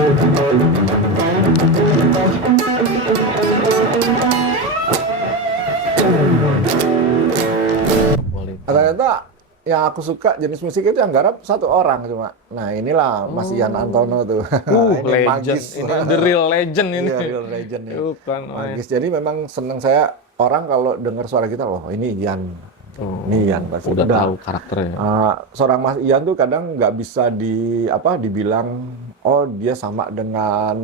Ternyata yang aku suka jenis musik itu yang garap satu orang cuma. Nah inilah Mas Ian Antono tuh. Ini Legend. magis. Ini the real legend ini. Iya, real legend ini. Bukan Magis. Jadi memang seneng saya orang kalau dengar suara kita, oh ini Ian. Ini Ian pasti. Udah tahu karakternya. Seorang Mas Ian tuh kadang nggak bisa dibilang, oh dia sama dengan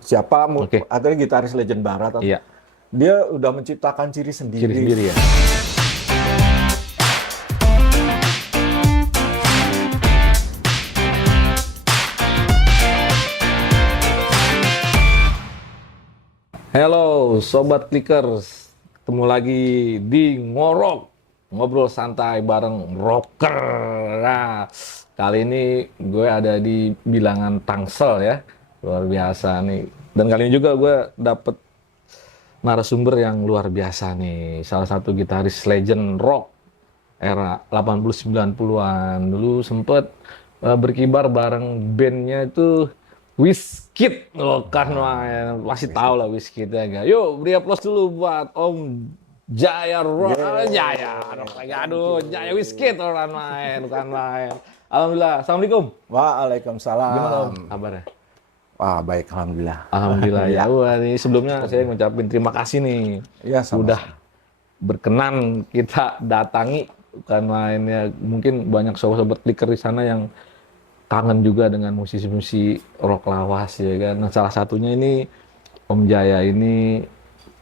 siapa, atau gitaris legend barat. Atau, Iya. Dia udah menciptakan ciri sendiri. Ciri sendiri ya. Halo Sobat Clickers, ketemu lagi di Ngorok, ngobrol santai bareng rocker. Nah, kali ini gue ada di bilangan Tangsel ya, luar biasa nih. Dan kali ini juga gue dapet narasumber yang luar biasa nih, salah satu gitaris legend rock era 80-90-an. Dulu sempet berkibar bareng bandnya itu Wizkid, kan masih tahu lah Wizkid ya gak? Yuk beri aplaus dulu buat Om Jaya Rock, Jaya Jaya Wizkid orang main, bukan main. Alhamdulillah, assalamualaikum. Waalaikumsalam. Gimana Om kabarnya? Wah baik, alhamdulillah. Alhamdulillah ya. Wah, ini sebelumnya saya ngucapin terima kasih nih. Ya, udah berkenan kita datangi, bukan mainnya. Mungkin banyak sobat-sobat clicker di sana yang kangen juga dengan musisi-musisi rock lawas ya kan. Nah, salah satunya ini Om Jaya ini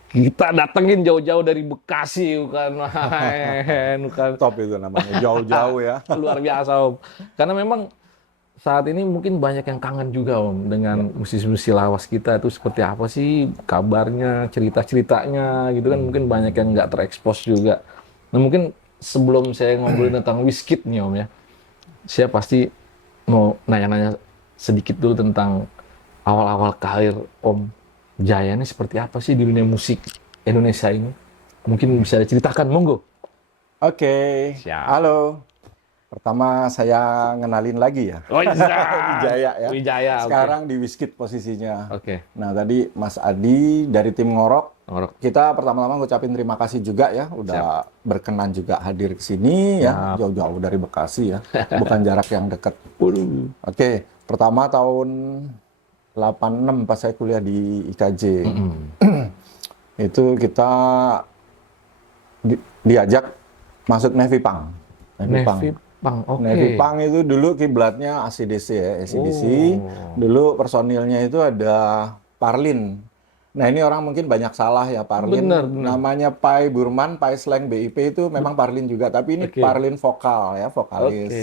kita datengin jauh-jauh dari Bekasi, bukan main, bukan. Top itu namanya, jauh-jauh ya. Luar biasa Om. Karena memang saat ini mungkin banyak yang kangen juga Om dengan musisi-musisi lawas kita itu seperti apa sih kabarnya, cerita-ceritanya gitu kan. Mungkin banyak yang nggak terekspos juga. Nah mungkin sebelum saya ngobrolin tentang Wizkid nih Om ya, saya pasti mau nanya-nanya sedikit dulu tentang awal-awal karir Om Jaya ini seperti apa sih di dunia musik Indonesia ini? Mungkin bisa diceritakan, monggo. Oke. Siap. Halo. Pertama saya ngenalin lagi ya. Oh iya. Wijaya ya. Wijaya. Sekarang di Wizkid posisinya. Oke. Nah tadi Mas Adi dari tim Ngorok. Ngorok. Kita pertama-tama ngucapin terima kasih juga ya, udah berkenan juga hadir ke sini ya, jauh-jauh dari Bekasi ya, bukan jarak yang dekat. Oke, pertama tahun 86 pas saya kuliah di IKJ, itu kita diajak masuk Navy Punk. Navy Punk, oke. Navy Punk itu dulu kiblatnya AC/DC ya, AC/DC. Dulu personilnya itu ada Parlin. Nah ini orang mungkin banyak salah ya, Parlin. Bener. Namanya Pai Burman, Pai Slang BIP itu memang Parlin juga. Tapi ini Parlin vokal ya, vokalis.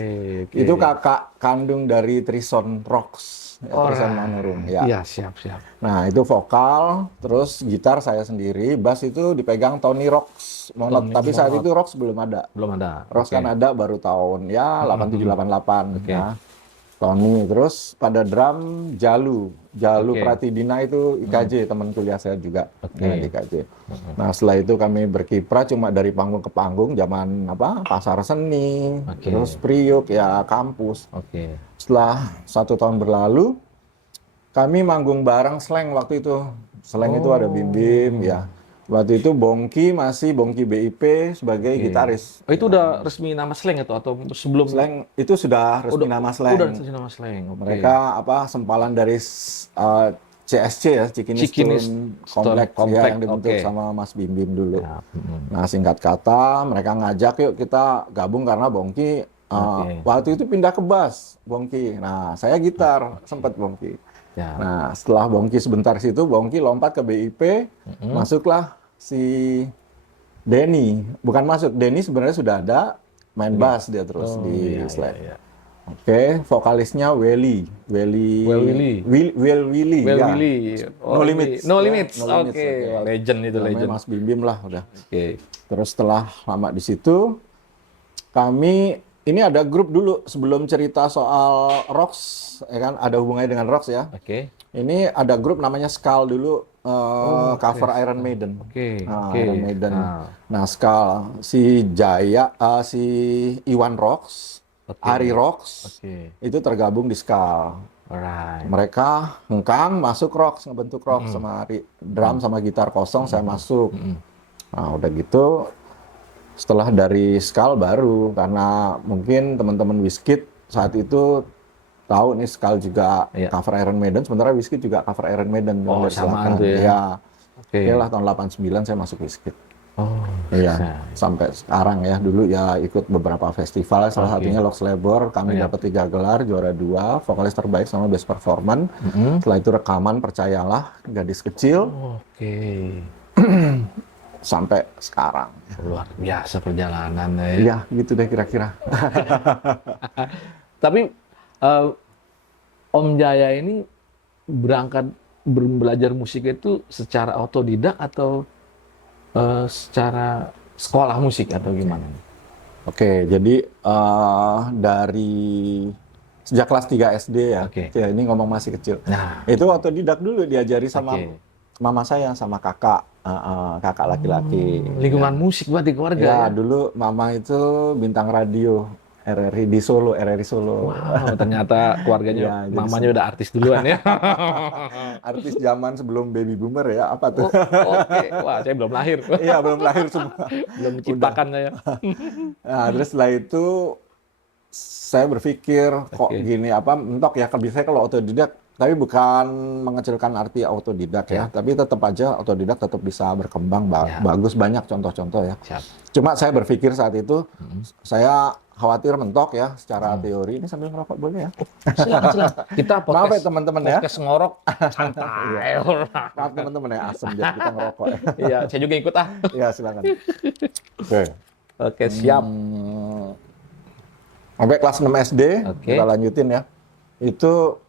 Itu kakak kandung dari Trison Rocks. Ya, Trison Manurung. Ya. Iya, siap. Nah itu vokal, terus gitar saya sendiri, bass itu dipegang Tony Rocks. Tapi saat itu Rocks belum ada. Rocks kan ada baru tahun ya 87-88 ya. Tony, terus pada drum Jalu Pratidina itu IKJ, teman kuliah saya juga di IKJ. Nah setelah itu kami berkiprah cuma dari panggung ke panggung, zaman pasar seni, terus Priuk ya kampus. Setelah 1 tahun berlalu, kami manggung bareng Slang waktu itu. Slang itu ada Bim Bim ya. Waktu itu Bongki BIP sebagai gitaris. Oh, itu udah resmi nama Slang atau sebelum Slang itu sudah resmi nama Slang. Udah resmi nama Slang. Mereka sempalan dari CSC ya, Cikini Komplek ya, yang dibentuk sama Mas Bim Bim dulu. Nah, singkat kata mereka ngajak yuk kita gabung karena Bongki waktu itu pindah ke bass, Bongki. Nah, saya gitar, sempat Bongki. Nah, setelah Bongki sebentar situ, Bongki lompat ke BIP, masuklah si Denny. Bukan masuk, Denny sebenarnya sudah ada, main bass dia terus di Slang. Oke, vokalisnya Willy. No Limits. Oke. Legend itu, legend. Mas Bim Bim lah udah. Terus setelah lama di situ, kami ini ada grup dulu sebelum cerita soal Rocks, ya kan? Ada hubungannya dengan Rocks ya. Ini ada grup namanya Skull dulu, cover Iron Maiden. Iron Maiden. Nah, Skull, si Jaya, si Iwan Rocks, Ari Rocks, itu tergabung di Skull. Alright. Mereka hengkang masuk rock, ngebentuk rock sama drum sama gitar kosong, saya masuk. Nah, udah gitu setelah dari Skal baru, karena mungkin teman-teman Wizkid saat itu tahu nih Skal juga cover Iron Maiden, sementara Wizkid juga cover Iron Maiden. Oh, samaan tuh ya. Ya. Oke. Oke lah, tahun 89 saya masuk Wizkid. Oh, iya. Sampai sekarang ya. Dulu ya ikut beberapa festival, salah satunya Lox Labor, kami dapat 3 gelar, juara 2, vokalis terbaik sama best performance. Setelah itu rekaman, percayalah, gadis kecil. Oke. Sampai sekarang. Luar biasa perjalanan ya. Iya, gitu deh kira-kira. Tapi Om Jaya ini berangkat belajar musik itu secara otodidak atau secara sekolah musik atau gimana? Oke, jadi dari sejak kelas 3 SD ya. Ya, ini ngomong masih kecil. Nah, itu otodidak dulu, diajari sama mama saya sama kakak laki-laki. Lingkungan musik buat di keluarga ya? Dulu mama itu bintang radio RRI di Solo, RRI Solo. Wow, ternyata keluarganya mamanya udah artis duluan ya. Artis zaman sebelum baby boomer ya, apa tuh? Oke. Wah, saya belum lahir. Iya, belum lahir semua. Belum menciptakan saya. Nah, terus setelah itu saya berpikir kok gini mentok ya, bisa kalau otodidak, tapi bukan mengecilkan arti autodidak ya, tapi tetap aja autodidak tetap bisa berkembang bagus, banyak contoh-contoh ya. Cuma saya berpikir saat itu saya khawatir mentok ya secara teori. Ini sambil ngerokok boleh ya? Silakan. Kita podcast, maaf ya teman-teman ya. Podcast ngorok santai. Maaf teman-teman ya, asem jadi kita ngerokok. Iya, saya juga ikut ah. Iya, silakan. Oke, siap. Sampai kelas 6 SD, kita lanjutin ya. Itu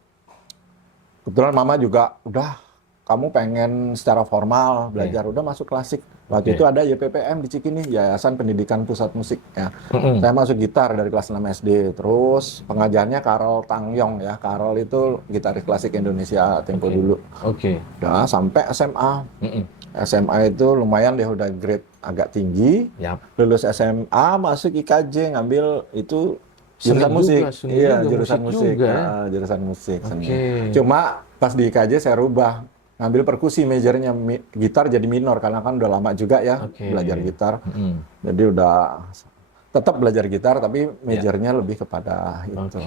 kebetulan mama juga udah, kamu pengen secara formal belajar, udah masuk klasik. Waktu itu ada YPPM di Cikini, Yayasan Pendidikan Pusat Musik ya. Saya masuk gitar dari kelas 6 SD. Terus pengajarnya Karol Tangyong ya. Karol itu gitaris klasik Indonesia tempo dulu. Udah sampai SMA. SMA itu lumayan deh, udah grade agak tinggi. Lulus SMA masuk IKJ, ngambil itu jurusan musik. Iya, jurusan musik. Jurusan musik. Cuma pas di IKJ saya rubah, ngambil perkusi, majornya gitar jadi minor karena kan udah lama juga ya belajar gitar. Jadi udah tetap belajar gitar tapi majornya lebih kepada itu.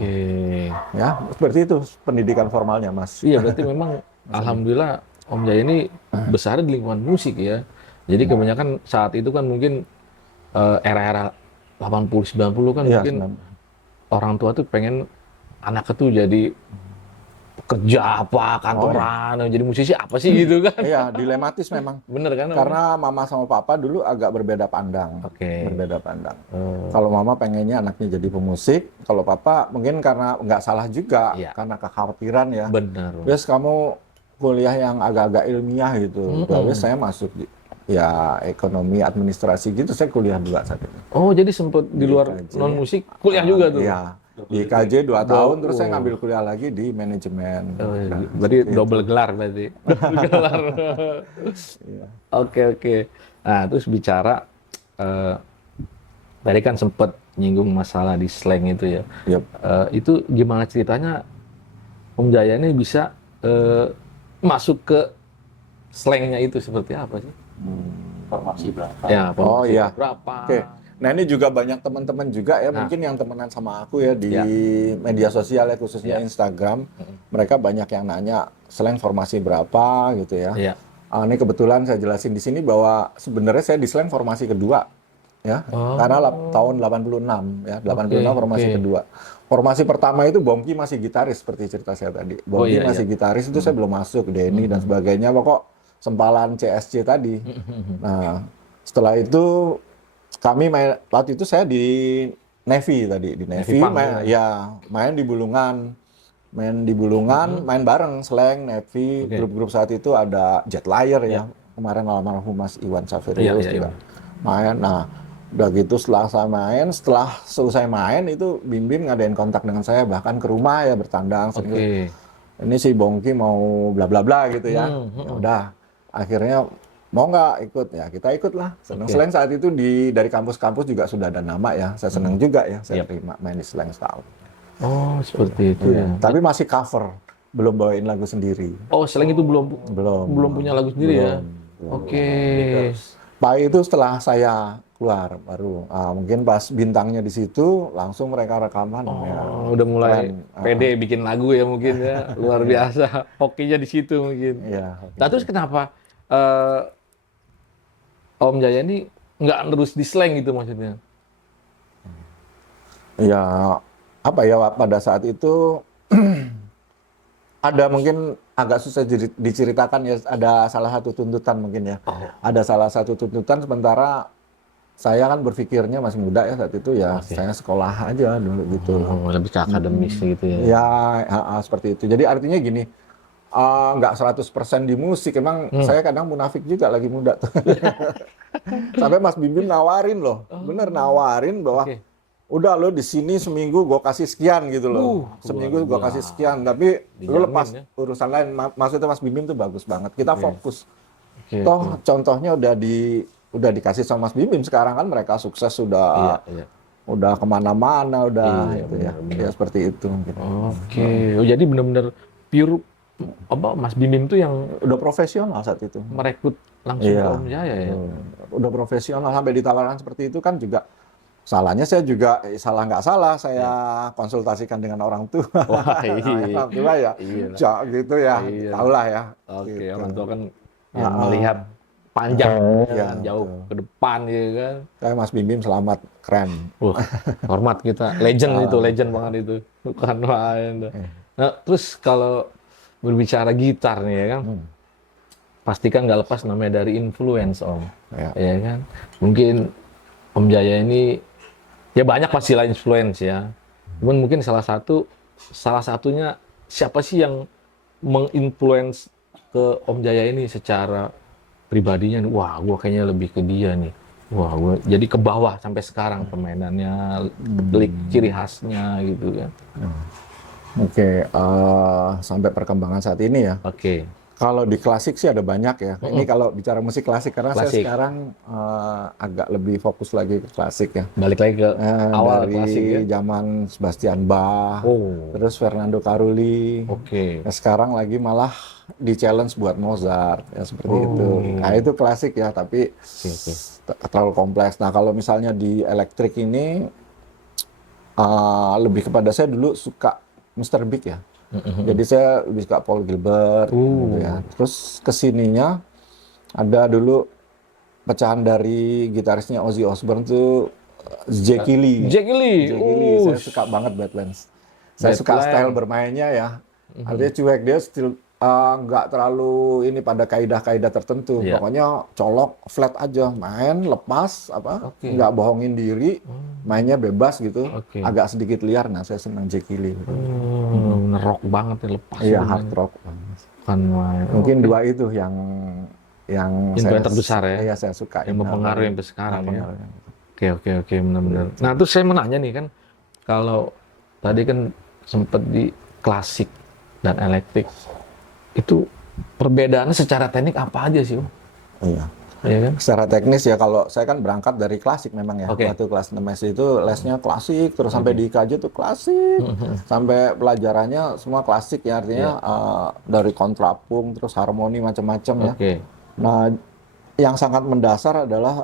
Ya, seperti itu pendidikan formalnya, Mas. Iya, berarti memang alhamdulillah Om Jaya ini besar di lingkungan musik ya. Jadi kebanyakan saat itu kan mungkin era-era 80 90 kan mungkin orang tua tuh pengen anaknya tuh jadi kerja apa, kantoran, jadi musisi apa sih gitu kan? Iya, dilematis memang. Bener kan? Karena mama sama papa dulu agak berbeda pandang. Berbeda pandang. Kalau mama pengennya anaknya jadi pemusik, kalau papa mungkin karena nggak salah juga, karena kekhawatiran ya. Bener. Terus kamu kuliah yang agak-agak ilmiah gitu. Terus saya masuk ya ekonomi, administrasi gitu, saya kuliah 2 saat itu. Oh, jadi sempat di luar non-musik, kuliah juga tuh? Iya. Di IKJ 2 tahun, terus saya ngambil kuliah lagi di manajemen. Berarti double gelar berarti. Double gelar. Oke. Nah, terus bicara, tadi kan sempat nyinggung masalah di slang itu ya. Itu gimana ceritanya Om Jaya ini bisa masuk ke slangnya itu seperti apa sih? Formasi berapa? Ya, formasi berapa? Nah ini juga banyak teman-teman juga ya, mungkin yang temenan sama aku ya di media sosial ya, khususnya Instagram. Mereka banyak yang nanya slang formasi berapa gitu ya. Ini kebetulan saya jelasin di sini bahwa sebenarnya saya di slang formasi kedua ya, karena tahun 86 ya, 86 formasi kedua. Formasi pertama itu Bongki masih gitaris seperti cerita saya tadi. Bongki masih gitaris, itu saya belum masuk, Denny dan sebagainya, pokok sempalan CSC tadi. Nah setelah itu kami main, waktu itu saya di Navy tadi, di Navy main di Bulungan. Main bareng slang, Navy, grup-grup saat itu ada Jetlayer ya, kemarin almarhum Mas Iwan Saferius juga main. Nah, udah gitu setelah selesai main itu Bim Bim ngadain kontak dengan saya, bahkan ke rumah ya bertandang. Ini si Bongki mau bla bla bla gitu ya. Ya udah, akhirnya mau nggak ikut ya, kita ikut lah. Seneng slang saat itu dari kampus-kampus juga sudah ada nama ya, saya seneng juga ya, saya terima main di slang setahun. Oh, seperti itu ya. Tapi masih cover. belum bawain lagu sendiri. Oh, selain itu belum Belum. punya lagu sendiri ya? Belum. Oke. Pak itu setelah saya keluar baru mungkin pas bintangnya di situ langsung mereka rekaman ya. Oh, udah mulai Keren. pede bikin lagu ya mungkin ya. Luar biasa. Hokinya di situ mungkin. Iya. Nah, terus kenapa Om Jaya ini nggak terus di slang gitu maksudnya? Ya apa ya pada saat itu ada mungkin agak susah diceritakan ya, ada salah satu tuntutan mungkin ya. Ada salah satu tuntutan sementara saya kan berpikirnya masih muda ya saat itu ya, saya sekolah aja dulu gitu. Oh, lebih ke akademis gitu ya. Ya, seperti itu. Jadi artinya gini, nggak 100% di musik, emang saya kadang munafik juga lagi muda tuh. Sampai Mas Bim Bim nawarin loh, bener nawarin bahwa udah lo di sini seminggu gue kasih sekian gitu loh. Seminggu gue kasih sekian, tapi lo lepas urusan lain. Maksudnya Mas Bim Bim tuh bagus banget. Kita fokus. Toh contohnya udah dikasih sama Mas Bim Bim, sekarang kan mereka sukses udah kemana-mana udah gitu ya. Ya seperti itu. Gitu. Oke. Oh, jadi benar-benar pure Mas Bim Bim tuh yang udah profesional saat itu. Merekrut langsung ke Om Jaya ya. Udah profesional sampai ditawarkan seperti itu kan juga. Salahnya saya juga salah nggak salah saya konsultasikan dengan orang tua. Wah, orang tua ya, gitu ya, tahulah ya. Oke, gitu. orang tua kan yang melihat panjang jauh ke depan gitu kan. Saya Mas Bim Bim selamat, keren. Hormat kita, legend itu, legend banget itu, bukan main. Nah, terus kalau berbicara gitar nih ya kan, pastikan nggak lepas namanya dari influence Om, ya kan. Mungkin Om Jaya ini ya banyak pastilah influence ya. Cuman mungkin salah satunya siapa sih yang menginfluence ke Om Jaya ini secara pribadinya? Wah, gua kayaknya lebih ke dia nih. Wah, gua jadi ke bawah sampai sekarang permainannya, ciri khasnya gitu kan. Oke, sampai perkembangan saat ini ya. Oke. Kalau di klasik sih ada banyak ya. Ini kalau bicara musik klasik karena saya sekarang agak lebih fokus lagi ke klasik ya. Balik lagi ke awal dari klasik ya. Zaman Sebastian Bach, terus Fernando Carulli. Ya, sekarang lagi malah di challenge buat Mozart ya seperti itu. Nah itu klasik ya, tapi terlalu kompleks. Nah kalau misalnya di elektrik ini lebih kepada saya dulu suka Mr. Big ya. Jadi saya lebih suka Paul Gilbert gitu ya. Terus kesininya ada dulu pecahan dari gitarisnya Ozzy Osbourne tuh Jackie Lee. Saya suka banget Badlands. Saya suka style bermainnya ya. Artinya cuek, dia still nggak terlalu ini pada kaidah-kaidah tertentu. Pokoknya colok, flat aja, main, lepas, nggak bohongin diri, mainnya bebas gitu, agak sedikit liar. Nah, saya senang Jackie Lee. Rock banget ya, lepas. Iya, hard rock. Kan main. Mungkin dua itu yang saya terbesar ya. Iya, saya suka. Yang mempengaruhi sampai sekarang ya. Oke, benar-benar. Nah, terus saya menanya nih kan, kalau tadi kan sempat di klasik dan elektrik, itu perbedaannya secara teknik apa aja sih, Om? Iya. Iya kan? Secara teknis ya, kalau saya kan berangkat dari klasik memang ya. Waktu kelas 6 SD itu lesnya klasik, terus sampai di IKJ itu klasik, sampai pelajarannya semua klasik ya, artinya dari kontrapung, terus harmoni macam-macam ya. Nah, yang sangat mendasar adalah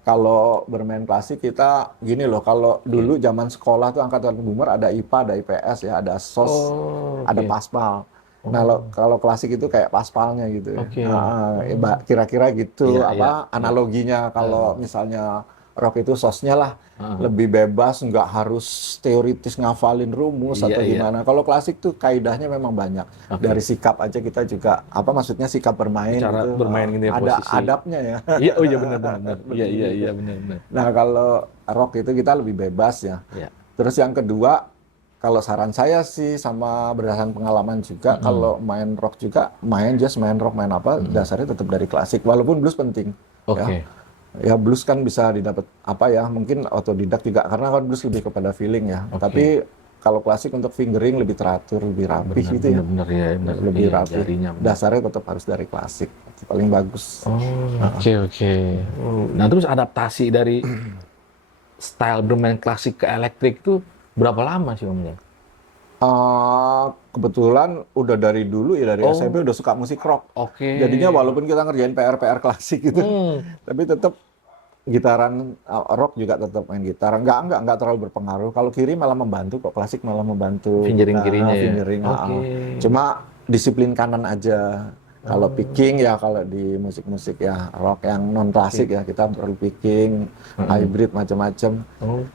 kalau bermain klasik kita gini loh, kalau dulu zaman sekolah tuh angkatan boomer ada IPA, ada IPS ya, ada SOS, ada Paspal. Nah, kalau klasik itu kayak paspalnya gitu ya. Kira-kira gitu analoginya. Kalau misalnya rock itu sosnya lah, lebih bebas, nggak harus teoritis ngafalin rumus atau gimana. Kalau klasik tuh kaidahnya memang banyak. Dari sikap aja kita juga, maksudnya sikap bermain cara itu, bermain gitu ya, ada posisi. adabnya ya. Iya benar. Iya benar. Nah, kalau rock itu kita lebih bebas ya. Terus yang kedua, kalau saran saya sih sama berdasarkan pengalaman juga, kalau main rock juga, main rock, main apa, dasarnya tetap dari klasik. Walaupun blues penting. Ya blues kan bisa didapat mungkin otodidak juga, karena kan blues lebih kepada feeling ya. Tapi kalau klasik untuk fingering lebih teratur, lebih rapi gitu ya. Benar. Lebih rapi. Dasarnya tetap harus dari klasik. Itu paling bagus. Oke. Nah, terus adaptasi dari style bermain klasik ke elektrik itu berapa lama sih, Om? Kebetulan udah dari dulu ya, dari SMP udah suka musik rock. Oke. Jadinya walaupun kita ngerjain PR klasik gitu, tapi tetap gitaran rock juga tetap main gitar. Enggak terlalu berpengaruh. Kalau kiri malah membantu kok, klasik malah membantu. Fingering kirinya ya? Fingering. Oke. Cuma disiplin kanan aja. Kalau picking ya, kalau di musik-musik ya rock yang non klasik ya kita perlu picking, hybrid macam-macam.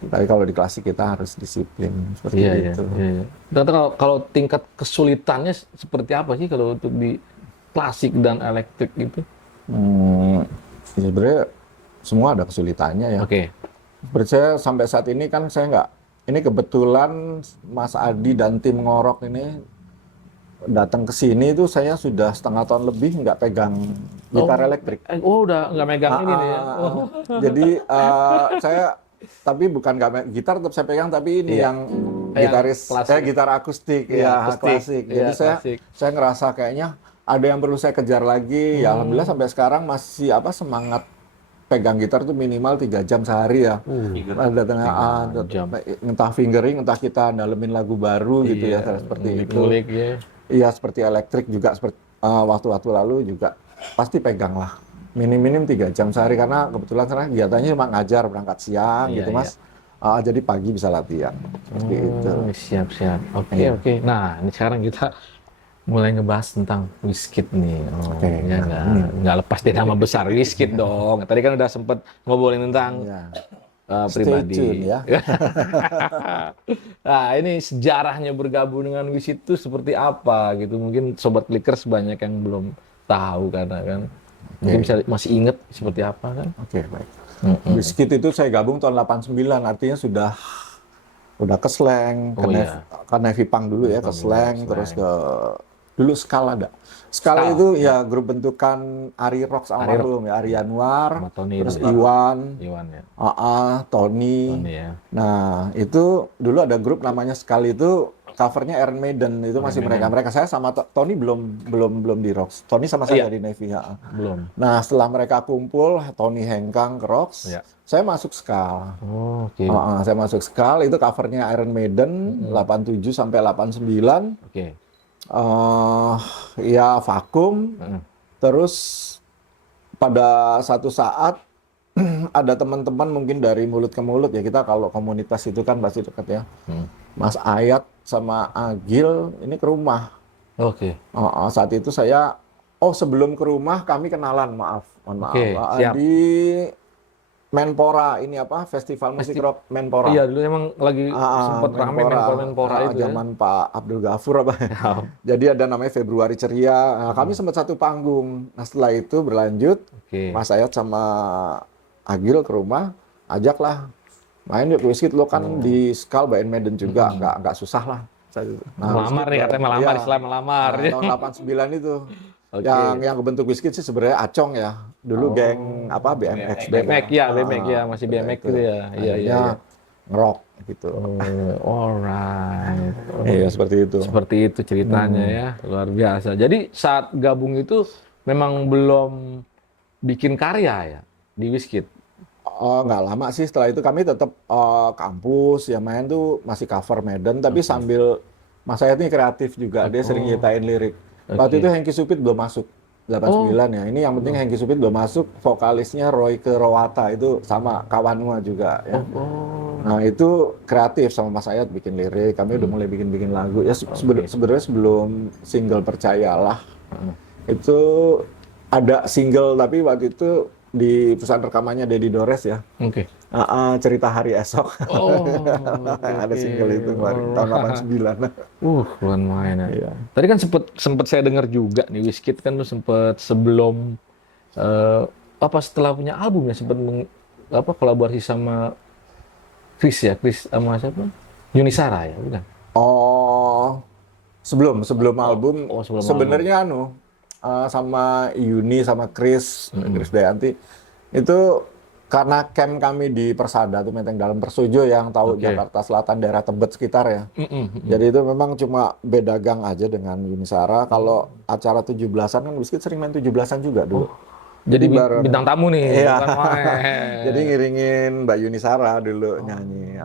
Tapi kalau di klasik kita harus disiplin seperti itu. Iya. Dan kalau tingkat kesulitannya seperti apa sih kalau untuk di klasik dan elektrik gitu? Ya sebenarnya semua ada kesulitannya ya. Oke. Berarti saya sampai saat ini kan saya nggak, ini kebetulan Mas Adi dan tim Ngorok ini datang ke sini itu saya sudah setengah tahun lebih nggak pegang gitar elektrik. Udah nggak megang ini nih ya? Jadi saya, tapi bukan gitar tetap saya pegang, tapi ini yang gitaris, gitar akustik, klasik. Jadi saya ngerasa kayaknya ada yang perlu saya kejar lagi. Ya alhamdulillah sampai sekarang masih semangat pegang gitar tuh minimal 3 jam sehari ya. Entah fingering, entah kita dalemin lagu baru gitu ya, seperti itu. Iya, seperti elektrik juga, seperti waktu-waktu lalu juga pasti pegang lah. Minim-minim 3 jam sehari, karena kebetulan sekarang kegiatannya cuma ngajar, berangkat siang gitu Mas. Jadi pagi bisa latihan. Seperti itu. Siap. Oke. Nah, ini sekarang kita mulai ngebahas tentang Wizkid nih. Nggak lepas dari nama besar Wizkid dong. Tadi kan udah sempet ngobrolin tentang pribadi. Stay tune, ya. Nah, ini sejarahnya bergabung dengan Wizkid itu seperti apa gitu. Mungkin Sobat Clickers banyak yang belum tahu karena kan. Mungkin masih inget seperti apa kan. Oke, baik. Wizkid itu saya gabung tahun 89, artinya udah ke Slank, ke Navy Punk dulu ya, ke Slank, terus ke dulu Skala ada. Skala itu ya grup bentukan Ari Rock almarhum ya, Ari Anwar, terus Iwan ya. Tony. Ya. Nah, itu dulu ada grup namanya Skala, itu covernya Iron Maiden, itu masih mereka. Saya sama Tony belum di Rocks. Tony sama saya di Navy ya. Belum. Nah, setelah mereka kumpul, Tony hengkang ke Rocks. Saya masuk Skala. Saya masuk Skala, itu covernya Iron Maiden 87 sampai 89. Ya vakum. Terus pada satu saat ada teman-teman mungkin dari mulut ke mulut ya, kita kalau komunitas itu kan pasti dekat ya. Mas Ayat sama Agil ini ke rumah. Saat itu saya sebelum ke rumah kami kenalan, mohon maaf. Di Menpora, ini festival musik rock Menpora. Iya, dulu emang lagi sempat ramai Menpora itu zaman Pak Abdul Ghafur Jadi ada namanya Februari Ceria. Nah, kami sempat satu panggung. Nah, setelah itu berlanjut, Mas Ayat sama Agil ke rumah, ajaklah main yuk Wizkid, lo kan di Skal Iron Maiden juga, nggak susah lah. Melamar nih, katanya melamar, Islam melamar. Tahun 89 itu. Yang kebentuk Wizkid sih sebenarnya Acong ya. Dulu geng BMX ya, masih BMX gitu ya. Iya. Ngerok gitu. Alright. Iya, seperti itu. Seperti itu ceritanya ya, luar biasa. Jadi saat gabung itu memang belum bikin karya ya di Wizkid? Nggak lama sih, setelah itu kami tetap kampus ya, main tuh masih cover Maiden, tapi sambil Mas Ayat ini kreatif juga, dia sering nyiptain lirik. Waktu itu Hengki Supit belum masuk, 89 ya. Ini yang penting Hengki Supit belum masuk, vokalisnya Roy Rowata itu sama Kawanua juga ya. Nah, itu kreatif sama Mas Ayat bikin lirik, kami udah mulai bikin lagu. Ya sebenarnya sebelum single Percayalah, itu ada single, tapi waktu itu di perusahaan rekamannya Dedi Dores ya. Cerita Hari Esok. Ada single itu kemarin tahun 89. Bukan main ya. Tadi kan sempet saya dengar juga nih, Wizkid kan tuh sempet sebelum setelah punya album ya sempet kolaborasi sama Chris sama siapa? Yunisara ya, bukan? Sebelum album. Sebenarnya sama Yuni sama Chris Dayanti itu karena camp kami di Persada tuh, Menteng Dalam Persujo yang tahu Jakarta Selatan, daerah Tebet sekitar ya. Jadi itu memang cuma beda gang aja dengan Yunisara. Kalau acara 17-an kan Wizkid sering main 17-an juga dulu. Jadi bintang tamu nih. Iya. Jadi ngiringin Mbak Yunisara dulu nyanyi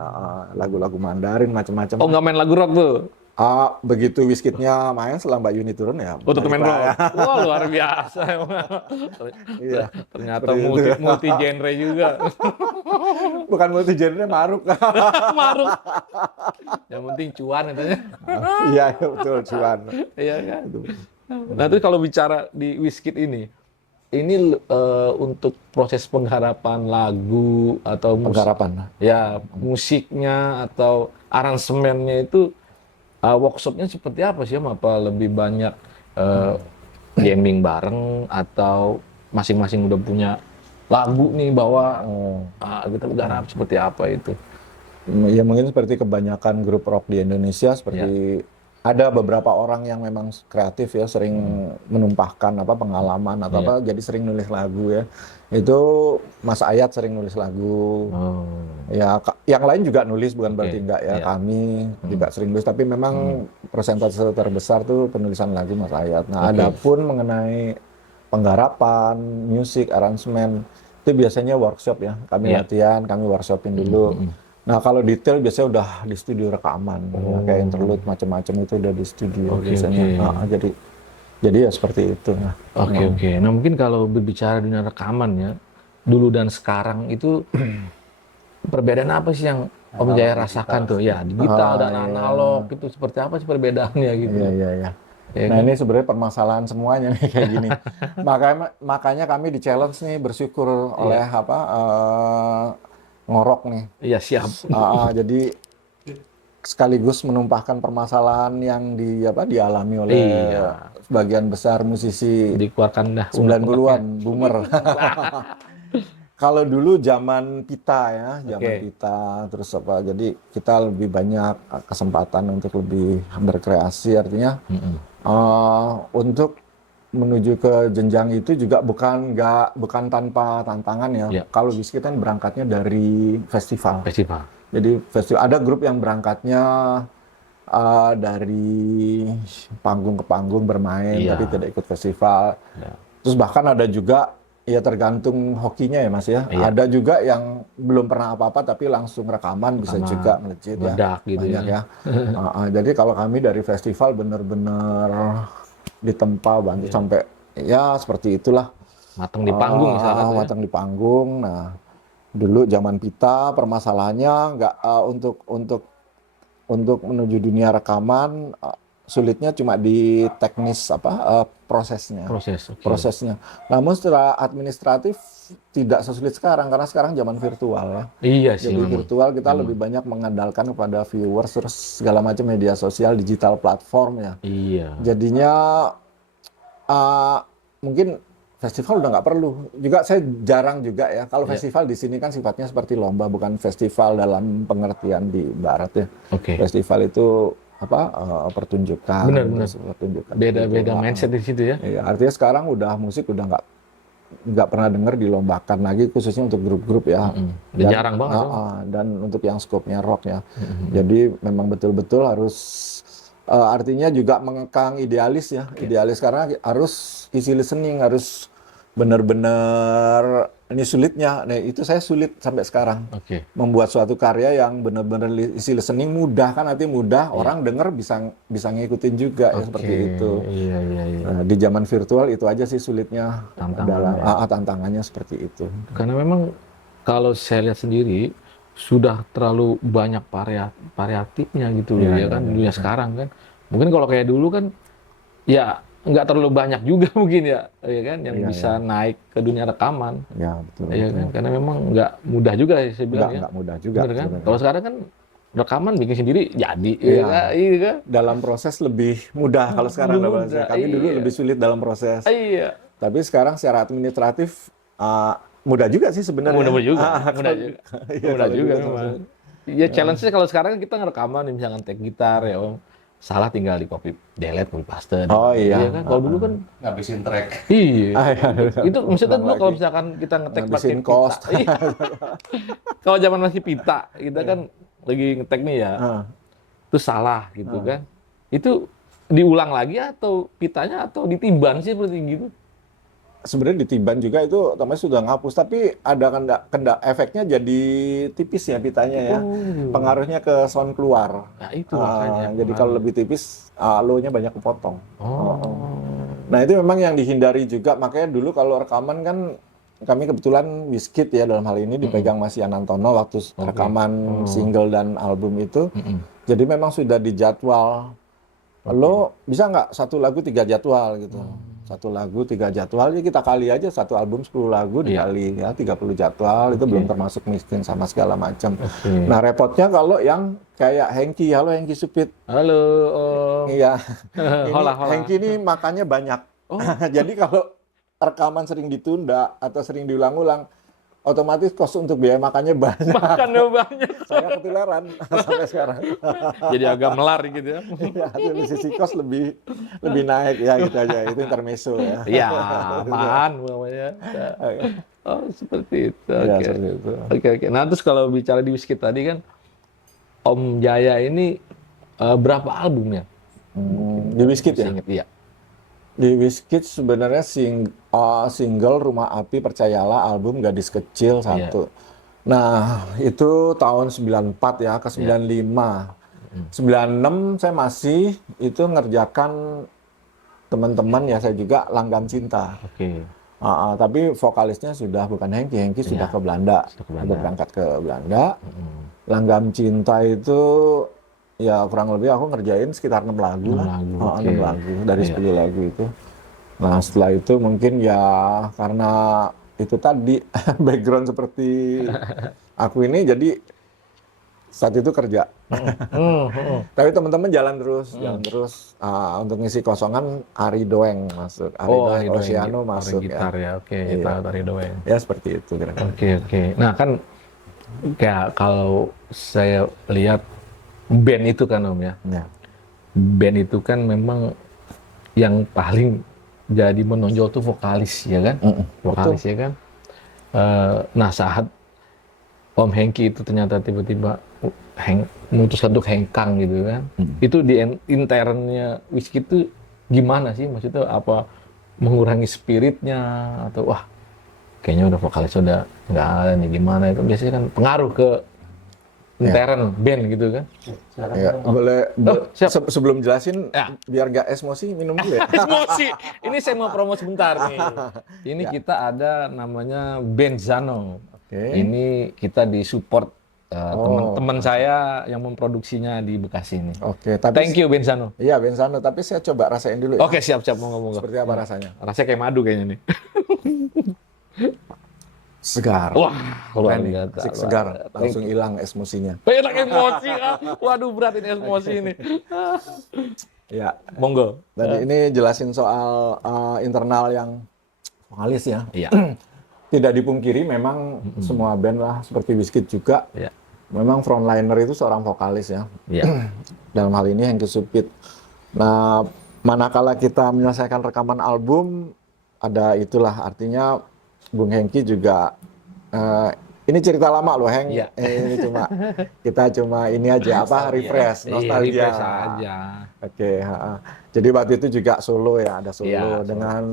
lagu-lagu Mandarin macam-macam. Nggak main lagu rock tuh? Begitu Wizkidnya main setelah Mbak Yuni turun ya. Oh, tutup main balik rock. lah. Wah, luar biasa emang. Iya. Ternyata Seperti itu. multi genre juga. Bukan multi genre, maruk. Maruk. Yang penting cuan katanya. Iya, betul, cuan. Iya kan? Nah, terus kalau bicara di Wizkid ini untuk proses pengharapan lagu atau Penggarapan. ya musiknya atau aransemennya itu workshopnya seperti apa sih? Apa lebih banyak jamming bareng atau masing-masing udah punya lagu nih bawa kita garap seperti apa itu? Ya mungkin seperti kebanyakan grup rock di Indonesia, seperti ada beberapa orang yang memang kreatif ya, sering menumpahkan pengalaman atau jadi sering nulis lagu ya. Itu Mas Ayat sering nulis lagu. Ya yang lain juga nulis, bukan berarti enggak ya. Kami juga sering nulis, tapi memang persentase terbesar tuh penulisan lagu Mas Ayat. Nah, adapun mengenai penggarapan, musik, aransemen itu biasanya workshop ya. Kami latihan, kami workshopin dulu. Nah, kalau detail biasanya udah di studio rekaman, ya, kayak interlude macam-macam itu udah di studio biasanya. Nah, jadi ya seperti itu. Oke. Nah, mungkin kalau berbicara dunia rekaman ya, dulu dan sekarang itu perbedaan apa sih yang Om Jaya rasakan tuh? Ya, digital dan analog itu seperti apa sih perbedaannya gitu? Iya. Nah, ini sebenarnya permasalahan semuanya nih kayak gini. Makanya kami di challenge nih, bersyukur oleh Ngorok nih. Iya, siap. Jadi sekaligus menumpahkan permasalahan yang dialami oleh sebagian besar musisi Dikeluarkan dah 90-an, boomer. Kalau dulu zaman pita ya, pita, terus jadi kita lebih banyak kesempatan untuk lebih berkreasi, artinya untuk menuju ke jenjang itu juga bukan tanpa tantangan ya. Kalau Wizkid kan berangkatnya dari festival. Jadi ada grup yang berangkatnya dari panggung ke panggung bermain, tapi tidak ikut festival. Terus bahkan ada juga ya tergantung hokinya ya Mas ya. Ada juga yang belum pernah apa-apa tapi langsung rekaman bisa juga melejit ya. Gitu banyak ya. Jadi kalau kami dari festival benar-benar ditempa bantu sampai ya seperti itulah. Matang di panggung misalkan. Matang di panggung. Nah, dulu zaman pita permasalahannya nggak untuk menuju dunia rekaman sulitnya cuma di teknis prosesnya. Prosesnya. Namun secara administratif tidak sesulit sekarang karena sekarang zaman virtual ya. Iya sih. Jadi virtual kita lebih banyak mengandalkan kepada viewers terus segala macam media sosial, digital platform ya. Iya. Jadinya mungkin festival udah nggak perlu. Juga saya jarang juga ya. Kalau festival di sini kan sifatnya seperti lomba, bukan festival dalam pengertian di barat ya. Festival itu pertunjukan. Benar. Beda-beda mindset di situ ya. Iya, artinya sekarang musik udah nggak pernah dengar dilombakan lagi, khususnya untuk grup-grup ya. Dan jarang banget. Dan untuk yang skopnya rock ya. Jadi memang betul-betul harus artinya juga mengekang idealis ya. Idealis karena harus easy listening, harus benar-benar ini sulitnya. Nah, itu saya sulit sampai sekarang. Membuat suatu karya yang benar-benar easy listening mudah kan, nanti mudah orang denger bisa ngikutin juga ya seperti itu. Iya. Nah, di zaman virtual itu aja sih sulitnya. Tantangannya seperti itu. Karena memang kalau saya lihat sendiri sudah terlalu banyak variatifnya gitu loh ya kan dunia sekarang kan. Mungkin kalau kayak dulu kan ya nggak terlalu banyak juga mungkin ya kan yang bisa naik ke dunia rekaman. Ya betul. Iya kan, karena memang nggak mudah juga saya bilang nggak mudah juga. Bener kan? Kalau sekarang kan rekaman bikin sendiri jadi. Iya kan? Dalam proses lebih mudah kalau sekarang. Kami dulu lebih sulit dalam proses. Iya. Tapi sekarang secara administratif mudah juga sih sebenarnya. Mudah juga memang. Ya challenge-nya kalau sekarang kita ngerekaman misalkan take gitar ya Om. Salah tinggal di copy paste. Iya kan? Kalau dulu kan ngabisin track. Iya. Itu maksudnya dulu kalau misalkan kita ngetek pakai cost. Kalau zaman masih pita, kita kan lagi ngetek nih ya. Terus salah gitu kan. Itu diulang lagi atau pitanya atau ditiban sih seperti gitu? sebenarnya di Tiban juga itu otomatis sudah ngapus, tapi ada efeknya jadi tipis ya pitanya ya. Pengaruhnya ke sound keluar. Nah, itu makanya. Jadi kalau lebih tipis, low-nya banyak kepotong. Oh. Nah itu memang yang dihindari juga, makanya dulu kalau rekaman kan kami kebetulan Wizkid ya dalam hal ini dipegang Mas Yanantono waktu rekaman single dan album itu. Jadi memang sudah dijadwal. Lo bisa nggak satu lagu 3 jadwal gitu. Satu lagu 3 jadwal, ya kita kali aja satu album 10 lagu dikali ya 30 jadwal, itu belum termasuk miskin sama segala macam. Nah repotnya kalau yang kayak Hengky, halo Hengky Supit. Halo. Iya. Hola. Hengky ini makannya banyak. Jadi kalau rekaman sering ditunda atau sering diulang-ulang, otomatis kos untuk biaya makannya banyak. Makannya banyak. Saya ketularan sampai sekarang. Jadi agak melar gitu ya. Iya, dari sisi kos lebih naik ya gitu aja. Itu intermezzo ya. Iya, apaan namanya. Oh, seperti itu. Iya, Oke. seperti itu. Oke. Nah, terus kalau bicara di Wizkid tadi kan, Om Jaya ini berapa albumnya? Di Wizkid ya? Iya. Di Wizkid sebenarnya single Rumah Api Percayalah, album Gadis Kecil satu. Nah, itu tahun 94 ya, ke 95. 96 saya masih itu ngerjakan teman-teman ya, saya juga Langgam Cinta. Oke. Tapi vokalisnya sudah bukan Hengky, Hengky sudah ke Belanda. Sudah berangkat ke Belanda. Langgam Cinta itu ya kurang lebih aku ngerjain sekitar 6 lagu lah. 6 lagu dari 10 lagu itu. Nah setelah itu mungkin ya karena itu tadi background seperti aku ini, jadi saat itu kerja. Tapi teman-teman jalan terus. Untuk ngisi kosongan Ari Doeng masuk. Ari Doeng Oceano masuk gitar ya. Oke, iya. Ari Doeng. Ya seperti itu kira-kira. Oke. Nah kan kayak kalau saya lihat band itu kan Om ya. Band itu kan memang yang paling jadi menonjol tuh vokalis ya kan? Vokalis ya kan? Nah saat Om Hengky itu ternyata tiba-tiba memutuskan untuk hengkang gitu kan. Itu di internnya Wizkid itu gimana sih? Maksudnya apa mengurangi spiritnya atau wah kayaknya udah vokalis udah nggak ada nih gimana, itu biasanya kan pengaruh ke intern band gitu kan. Ya, boleh sebelum jelasin biar nggak emosi minum dulu ya. Emosi. Ini saya mau promo sebentar nih. Ini kita ada namanya Benzano. Ini kita disupport teman-teman saya yang memproduksinya di Bekasi ini. Thank you Benzano. Iya Benzano, tapi saya coba rasain dulu ya. Oke, siap mau. Seperti apa rasanya? Rasanya kayak madu kayaknya nih. Segar. Wah, luar biasa. Asik segar, langsung hilang emosinya. Enak emosi. Waduh, berat ini emosi ini. Ya, monggo. Tadi ini jelasin soal internal yang vokalis ya. Iya. Tidak dipungkiri memang semua band lah seperti Wizkid juga. Iya. Memang frontliner itu seorang vokalis ya. Iya. Dalam hal ini Hengky Supit. Nah, manakala kita menyelesaikan rekaman album, ada itulah artinya Bung Hengky juga ini cerita lama loh Heng. Iya. Ini kita cuma ini aja refresh, nostalgia. Refresh aja. Oke. Jadi waktu itu juga solo ya, ada solo dengan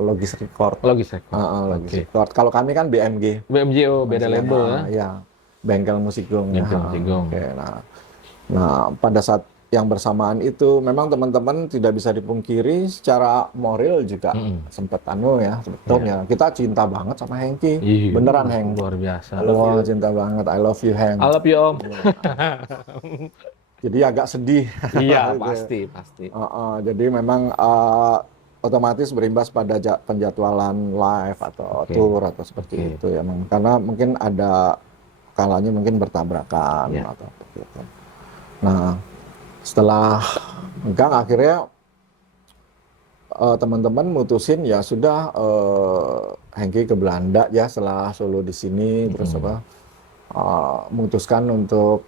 Logis Record. Logis Record. Kalau kami kan BMG. BMG beda label ya. Bengkel Musik Gong. Oke. Nah, pada saat yang bersamaan itu memang teman-teman tidak bisa dipungkiri secara moral juga sempat ya. Kita cinta banget sama Hengky. Beneran Heng. Luar biasa. Cinta banget. I love you Heng. I love you Om. Jadi agak sedih. Iya, pasti. Jadi memang otomatis berimbas pada penjadwalan live atau tour atau seperti itu ya. Karena mungkin ada kalanya mungkin bertabrakan atau seperti itu. Nah, setelah akhirnya teman-teman mutusin ya sudah Hengky ke Belanda ya setelah solo di sini terus memutuskan untuk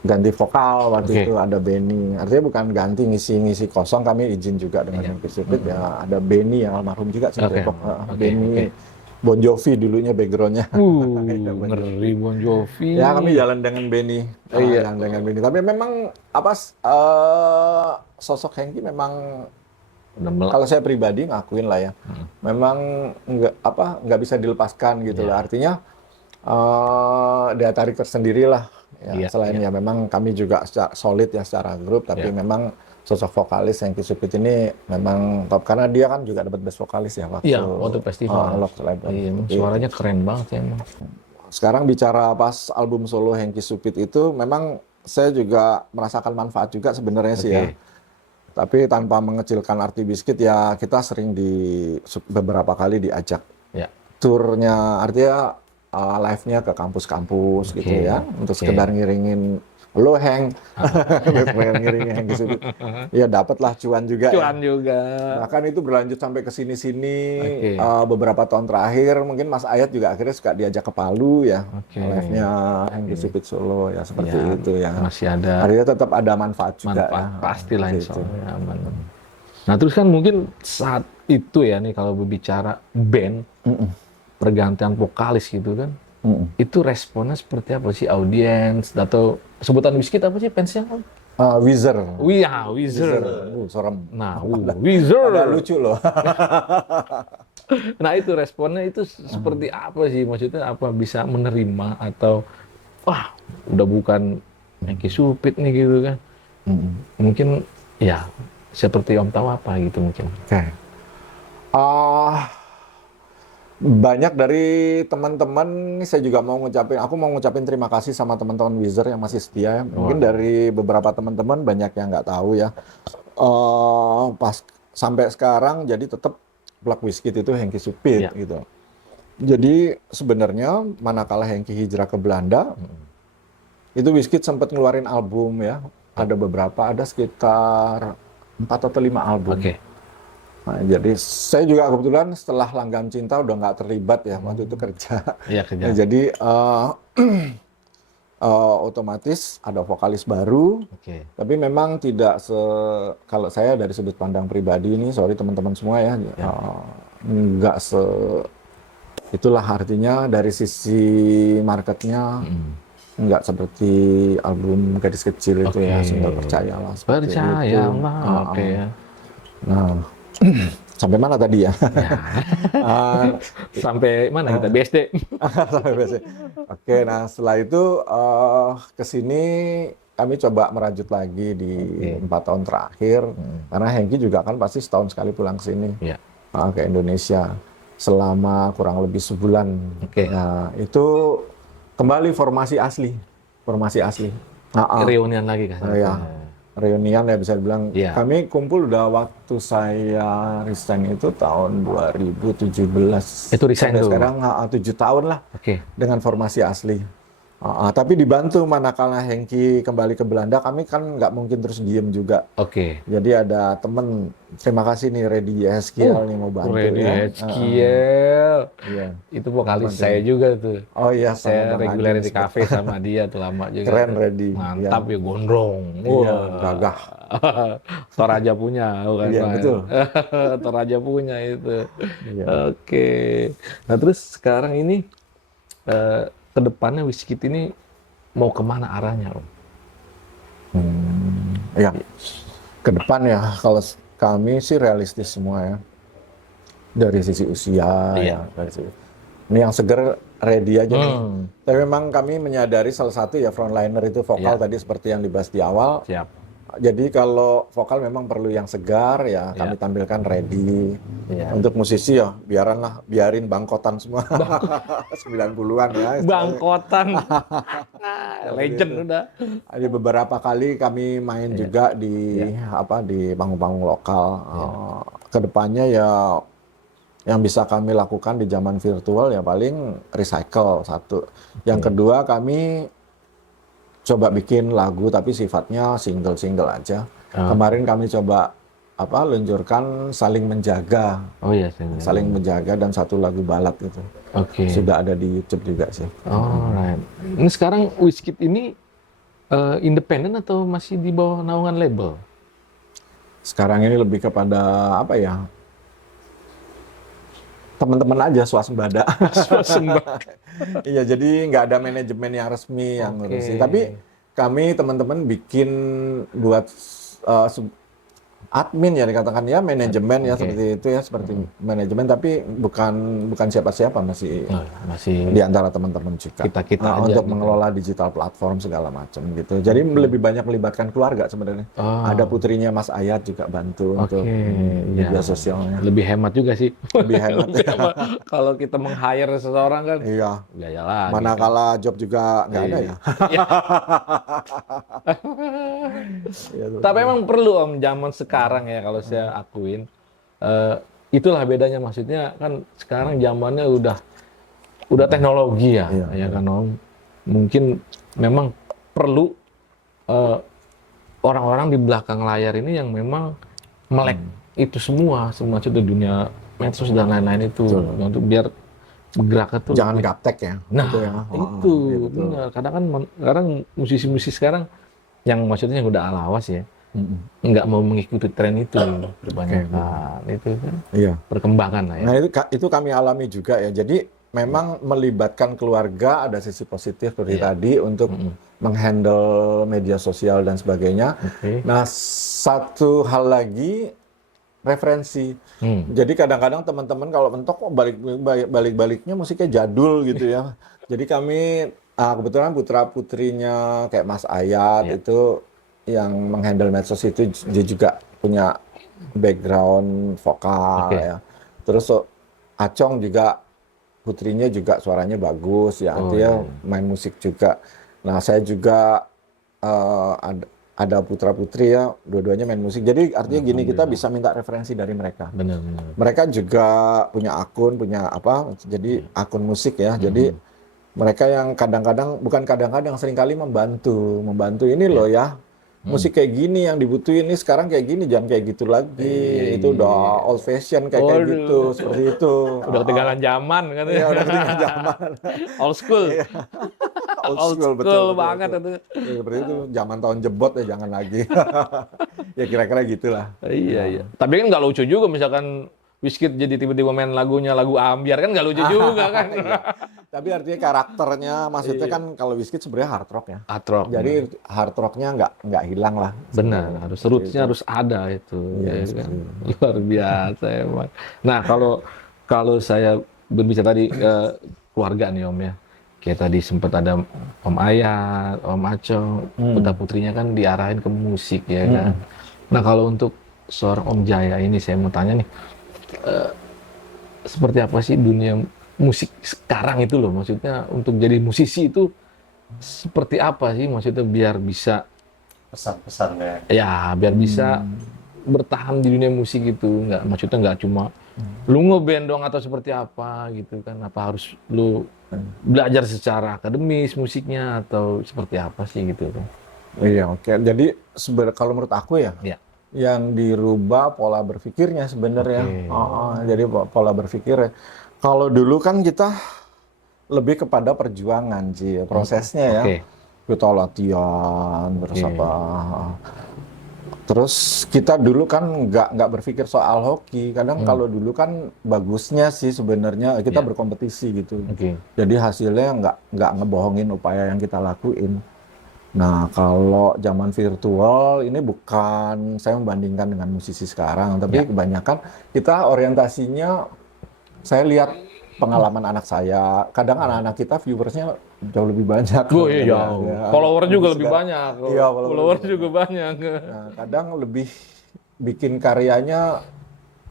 ganti vokal waktu itu ada Benny, artinya bukan ganti ngisi kosong, kami izin juga dengan Hengky Supit ya ada Benny yang almarhum juga Benny Bon Jovi dulunya backgroundnya. Ngeri Bon Jovi. Ya kami jalan dengan Benny. Tapi memang sosok Hengky memang Kalau saya pribadi ngakuin lah ya, memang nggak bisa dilepaskan gitu lah. Artinya daya tarik tersendiri lah. Ya, selain ya memang kami juga solid ya secara grup, tapi memang sosok vokalis Hengky Supit ini memang top karena dia kan juga dapat best vokalis ya waktu festival. Suaranya keren banget ya emang. Sekarang bicara pas album solo Hengky Supit itu memang saya juga merasakan manfaat juga sebenarnya sih ya. Tapi tanpa mengecilkan arti Biscuit ya kita sering beberapa kali diajak turnya, artinya live-nya ke kampus-kampus gitu ya untuk sekedar ngiringin lo Heng, ngiringin Hengky Supit. Ya dapatlah cuan juga. Cuan juga. Bahkan itu berlanjut sampai ke sini-sini beberapa tahun terakhir. Mungkin Mas Ayat juga akhirnya suka diajak ke Palu ya, live-nya Hengky Supit Solo ya seperti itu ya. Masih ada. Artinya tetap ada manfaat juga. Pastilah insya Allah. Nah terus kan mungkin saat itu ya nih kalau berbicara band, pergantian vokalis gitu kan. Itu responnya seperti apa sih audiens atau sebutan Biscuit apa sih fansnya? Weezer. Weezer. Serem. Nah, Weezer. Agak lucu loh. Nah itu responnya itu seperti apa sih? Maksudnya apa bisa menerima atau wah udah bukan Hengky Supit nih gitu kan? Mungkin ya seperti Om tahu apa gitu mungkin. Banyak dari teman-teman, saya juga aku mau ngucapin terima kasih sama teman-teman Weezer yang masih setia ya. Mungkin dari beberapa teman-teman banyak yang nggak tahu ya. Pas sampai sekarang jadi tetap plug Biscuit itu Hengky Supit gitu. Jadi sebenarnya manakala Hengky hijrah ke Belanda, itu Biscuit sempat ngeluarin album ya. Ada beberapa, ada sekitar 4 atau 5 album. Nah, jadi saya juga kebetulan setelah Langgam Cinta udah nggak terlibat ya waktu itu kerja. Nah, jadi otomatis ada vokalis baru, tapi memang tidak kalau saya dari sudut pandang pribadi ini, sorry teman-teman semua ya, nggak itulah artinya dari sisi marketnya nggak seperti album Gadis Kecil itu ya, Single Percayalah. Percayalah, Nah. Sampai mana tadi ya? Sampai mana kita? BSD. Sampai BSD. Oke, nah setelah itu ke sini kami coba merajut lagi di 4 tahun terakhir. Karena Hengky juga kan pasti setahun sekali pulang ke sini. Ke Indonesia. Selama kurang lebih sebulan. Nah, itu kembali formasi asli. Reunian lagi kan? Reunian ya bisa dibilang. Kami kumpul udah waktu saya resign itu tahun 2017. Itu resign tuh? Sekarang 7 tahun lah dengan formasi asli. Tapi dibantu manakala Hengky kembali ke Belanda, kami kan nggak mungkin terus diem juga. Jadi ada temen, terima kasih nih Reddy Eskiel nih mau bantu. Reddy Eskiel. Itu vokalis saya juga tuh. Oh iya, saya reguler di kafe sama dia tuh lama juga. Keren Reddy. Mantap ya, gondrong. Gagah. Toraja punya, bukan? Iya, betul. Toraja punya itu. Nah terus sekarang ini kedepannya Biscuit ini mau kemana arahnya, Om? Ya, ke depan ya kalau kami sih realistis semua ya. Dari sisi usia ya. Ini yang seger ready aja nih. Tapi memang kami menyadari salah satu ya frontliner itu vokal tadi seperti yang dibahas di awal. Jadi kalau vokal memang perlu yang segar ya kami tampilkan ready. Untuk musisi ya biarin bangkotan semua. 90-an ya. Bangkotan. Legend udah. Ada beberapa kali kami main juga di di panggung-panggung lokal. Kedepannya ya yang bisa kami lakukan di zaman virtual ya paling recycle satu. Yang kedua kami coba bikin lagu tapi sifatnya single-single aja. Kemarin kami coba luncurkan Saling Menjaga. Saling Menjaga dan satu lagu balad itu. Sudah ada di YouTube juga sih. Alright. Ini sekarang Biscuit ini independen atau masih di bawah naungan label? Sekarang ini lebih kepada teman-teman aja swasembada. Iya, jadi nggak ada manajemen yang resmi yang ngurusin. Tapi kami teman-teman bikin buat admin ya dikatakan ya, manajemen ya Oke. seperti itu ya, seperti manajemen, tapi bukan siapa-siapa, masih Masih di antara teman-teman juga. kita-kita aja Untuk gitu. mengelola digital platform segala macam gitu. Jadi lebih banyak melibatkan keluarga sebenarnya. Oh. Ada putrinya Mas Ayat juga bantu untuk media sosialnya. Lebih hemat juga sih. Lebih hemat. Lebih hemat. Kalau kita meng-hire seseorang kan, Iya. biaya lagi. Manakala job juga nggak ada ya. Iya. Iya, Tapi emang perlu Om zaman sekarang ya kalau saya akuin. Itulah bedanya, maksudnya kan sekarang zamannya udah teknologi ya, Iya, ya kan Om. Mungkin memang perlu orang-orang di belakang layar ini yang memang melek itu semua itu dunia medsos dan lain-lain itu, untuk biar bergerak itu Jangan lebih- gaptek ya. Nah, gitu ya. itu Iya, betul. benar. Kadang kan sekarang musisi-musisi sekarang yang maksudnya yang udah alawas ya, nggak mau mengikuti tren itu kebanyakan. Itu kan Iya. perkembangan lah ya. Nah itu kami alami juga ya. Jadi memang melibatkan keluarga, ada sisi positif seperti tadi untuk menghandle media sosial dan sebagainya. Oke. Nah satu hal lagi, referensi. Jadi kadang-kadang teman-teman kalau mentok kok balik-baliknya musiknya jadul gitu ya. Jadi kami kebetulan putra-putrinya kayak Mas Ayat itu yang menghandle medsos itu, dia juga punya background vokal ya. Terus Acong juga, putrinya juga suaranya bagus ya, artinya main musik juga. Nah saya juga ada putra-putri ya, dua-duanya main musik. Jadi artinya gini, kita bisa minta referensi dari mereka. Benar-benar. Mereka juga punya akun, punya jadi akun musik ya. Jadi mereka yang kadang-kadang, bukan kadang-kadang, seringkali membantu ini loh ya. Musik kayak gini yang dibutuhin ini sekarang kayak gini, jangan kayak gitu lagi. Itu udah old fashion kayak gitu, seperti itu. Udah ketinggalan zaman kan. Iya, udah ketinggalan zaman. Old school. Old Old school, school betul. banget itu. Ya, seperti itu, zaman tahun jebot ya jangan lagi. Ya kira-kira gitulah. Iya. Tapi kan nggak lucu juga misalkan Wizkid jadi tiba-tiba main lagu ambiar, kan nggak lucu juga kan. Iya. Tapi artinya karakternya, maksudnya kan kalau Wizkid sebenarnya hard rock ya. Hard rock. Jadi hard rocknya nggak hilang lah. Benar, rootsnya harus ada itu. Iya, Ya kan? Luar biasa emang. Nah, kalau saya berbicara tadi keluarga nih Om ya. Kayak tadi sempat ada Om Ayat, Om Acong, putra-putrinya kan diarahin ke musik ya kan. Nah, kalau untuk seorang Om Jaya ini saya mau tanya nih, seperti apa sih dunia musik sekarang itu loh? Maksudnya untuk jadi musisi itu seperti apa sih? Maksudnya biar bisa Pesan-pesannya. ya biar bisa bertahan di dunia musik itu, maksudnya nggak cuma lu ngeband dong atau seperti apa gitu kan, apa harus lu belajar secara akademis musiknya atau seperti apa sih gitu kan. Iya, oke. Jadi sebenarnya kalau menurut aku ya, Ya. yang dirubah pola berpikirnya sebenarnya. Jadi pola berpikir. Kalau dulu kan kita lebih kepada perjuangan sih, prosesnya ya. Oke. Kita latihan, terus apa. Terus kita dulu kan nggak berpikir soal hoki. Kadang kalau dulu kan bagusnya sih sebenarnya kita berkompetisi gitu. Oke. Jadi hasilnya nggak ngebohongin upaya yang kita lakuin. Nah, kalau zaman virtual ini bukan saya membandingkan dengan musisi sekarang, tapi kebanyakan kita orientasinya, saya lihat pengalaman anak saya, kadang anak-anak kita viewersnya jauh lebih banyak. Oh iya, jauh. Follower juga lebih banyak. Iya, follower juga banyak. Nah, kadang lebih bikin karyanya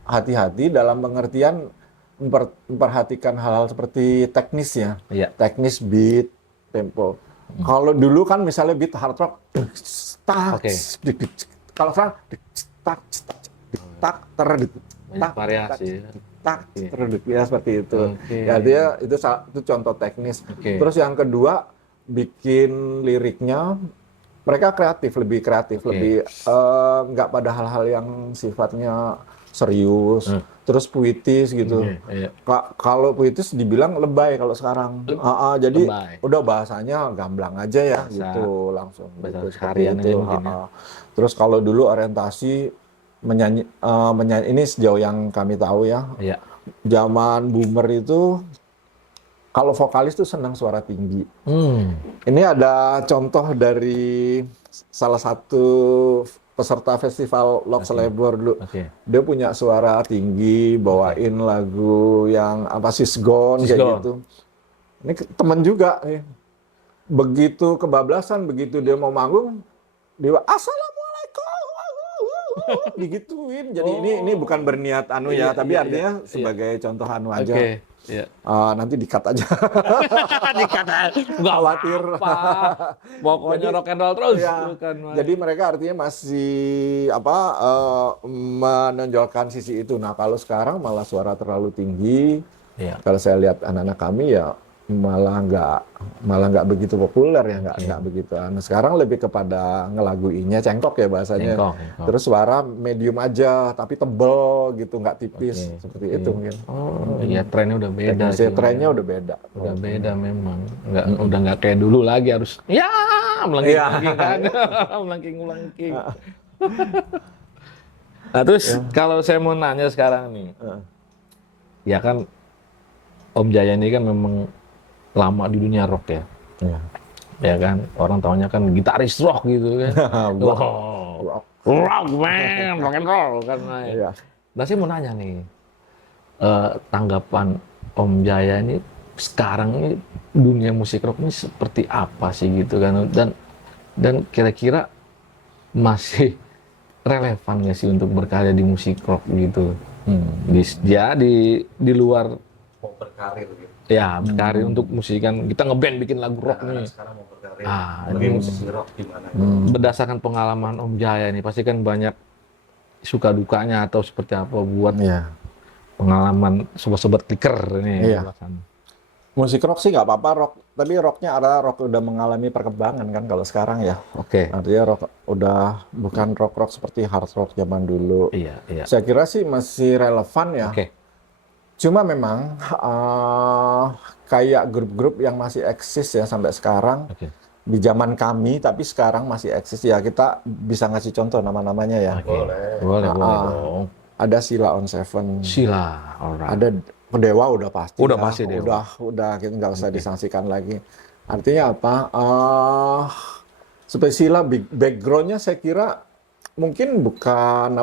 hati-hati dalam pengertian memperhatikan hal-hal seperti teknis ya. Iya. Teknis, beat, tempo. Kalau dulu kan misalnya beat hard rock, kalau sekarang Banyak variasi. ya seperti itu. Oke. Ya dia itu contoh teknis. Oke. Terus yang kedua bikin liriknya mereka lebih kreatif, lebih nggak pada hal-hal yang sifatnya serius, terus puitis gitu. Iya. Kalau puitis dibilang lebay kalau sekarang. Jadi lebay. udah bahasanya gamblang aja ya gitu langsung. Bahasa Gitu, harian aja mungkin ya. Terus kalau dulu orientasi menyanyi ini sejauh yang kami tahu ya. Iya. Zaman boomer itu kalau vokalis tuh senang suara tinggi. Ini ada contoh dari salah satu peserta festival Lok Selebor dulu. Oke. Dia punya suara tinggi, bawain lagu yang apa Sisgon kayak Sisgon. gitu. Ini temen juga nih. Begitu kebablasan, begitu dia mau manggung, dia Assalamualaikum, digituin. Jadi ini bukan berniat anu ya, tapi artinya sebagai contoh anu aja. Oke. Iya. Nanti di-cut aja. Dikata nggak Khawatir. apa. Pokoknya rock and roll terus. Ya, Bukan, jadi mereka artinya masih menonjolkan sisi itu. Nah, kalau sekarang malah suara terlalu tinggi. Iya. Kalau saya lihat anak-anak kami ya malah nggak begitu populer ya, nggak begitu. Nah, sekarang lebih kepada ngelaguinya cengkok ya bahasanya. Cengkok. Terus suara medium aja tapi tebel gitu, nggak tipis seperti itu mungkin. Oh, iya trennya udah beda. Trennya udah beda. Udah beda memang. Udah nggak kayak dulu lagi harus ya melengking-melengking kan. Melengking-melengking. Nah, terus kalau saya mau nanya sekarang nih. Ya kan Om Jaya ini kan memang lama di dunia rock ya. Ya kan, orang taunya kan gitaris rock gitu kan. Rock man, rock and roll kan. Iya. Nah, saya mau nanya nih, tanggapan Om Jaya ini sekarang ini dunia musik rock ini seperti apa sih gitu kan? Dan kira-kira masih relevan nggak sih untuk berkarya di musik rock gitu? Di luar Mau berkarir gitu. ya berkarir untuk musik kan, kita ngeband bikin lagu rock nih. Sekarang mau berkarir. Ini Musisi rock gimana? berdasarkan pengalaman Om Jaya nih, pasti kan banyak suka dukanya atau seperti apa buat pengalaman sobat-sobat clicker ini. Iya. Musik rock sih nggak apa-apa rock, tapi rocknya adalah rock udah mengalami perkembangan kan kalau sekarang ya. Oke. Artinya rock udah bukan rock seperti hard rock zaman dulu. Iya. Saya kira sih masih relevan ya. Oke. Cuma memang kayak grup-grup yang masih eksis ya sampai sekarang di zaman kami, tapi sekarang masih eksis ya, kita bisa ngasih contoh nama-namanya ya. Boleh dong. Ada Sheila on Seven. Sheila, alright. Ada Dewa udah pasti. Udah ya. pasti Dewa. Udah kita nggak usah disangsikan lagi. Artinya apa? Seperti Sheila backgroundnya saya kira mungkin bukan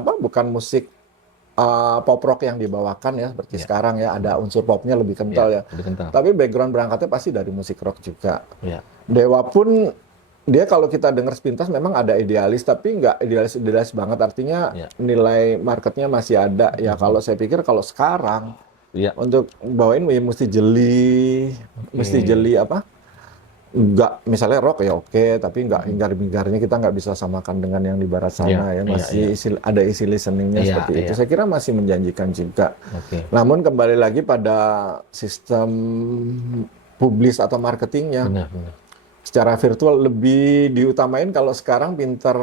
musik pop rock yang dibawakan ya seperti sekarang ya, ada unsur popnya lebih kental ya. Lebih kental. Tapi background berangkatnya pasti dari musik rock juga. Iya. Dewa pun dia kalau kita dengar sepintas memang ada idealis, tapi nggak idealis banget. Artinya nilai marketnya masih ada ya. Kalau saya pikir kalau sekarang untuk bawain ya mesti jeli apa? Nggak, misalnya rock ya oke, tapi nggak hingar-bingarnya kita nggak bisa samakan dengan yang di barat sana ya. Masih ada isi listeningnya seperti itu. Saya kira masih menjanjikan juga. Namun kembali lagi pada sistem publis atau marketingnya. Benar. Secara virtual lebih diutamain kalau sekarang pinter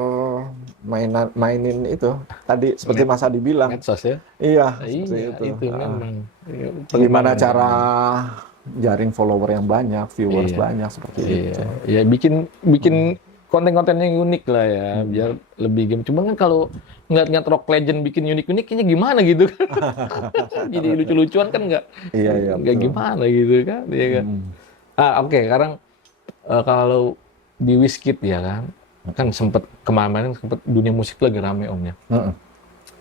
mainin itu. Tadi seperti Mas Adi bilang. Medsos ya? Iya, seperti itu. Memang. Bagaimana cara jaring follower yang banyak, viewers banyak seperti itu. Iya, bikin konten-konten yang unik lah ya, biar lebih game. Cuma kan kalau ngeliat rock legend bikin unik-unik, kayaknya gimana gitu kan? Jadi lucu-lucuan kan nggak gimana gitu kan? Iya kan? Oke, sekarang kalau di Wizkid ya kan sempet kemarin sempet dunia musik lagi rame Om ya.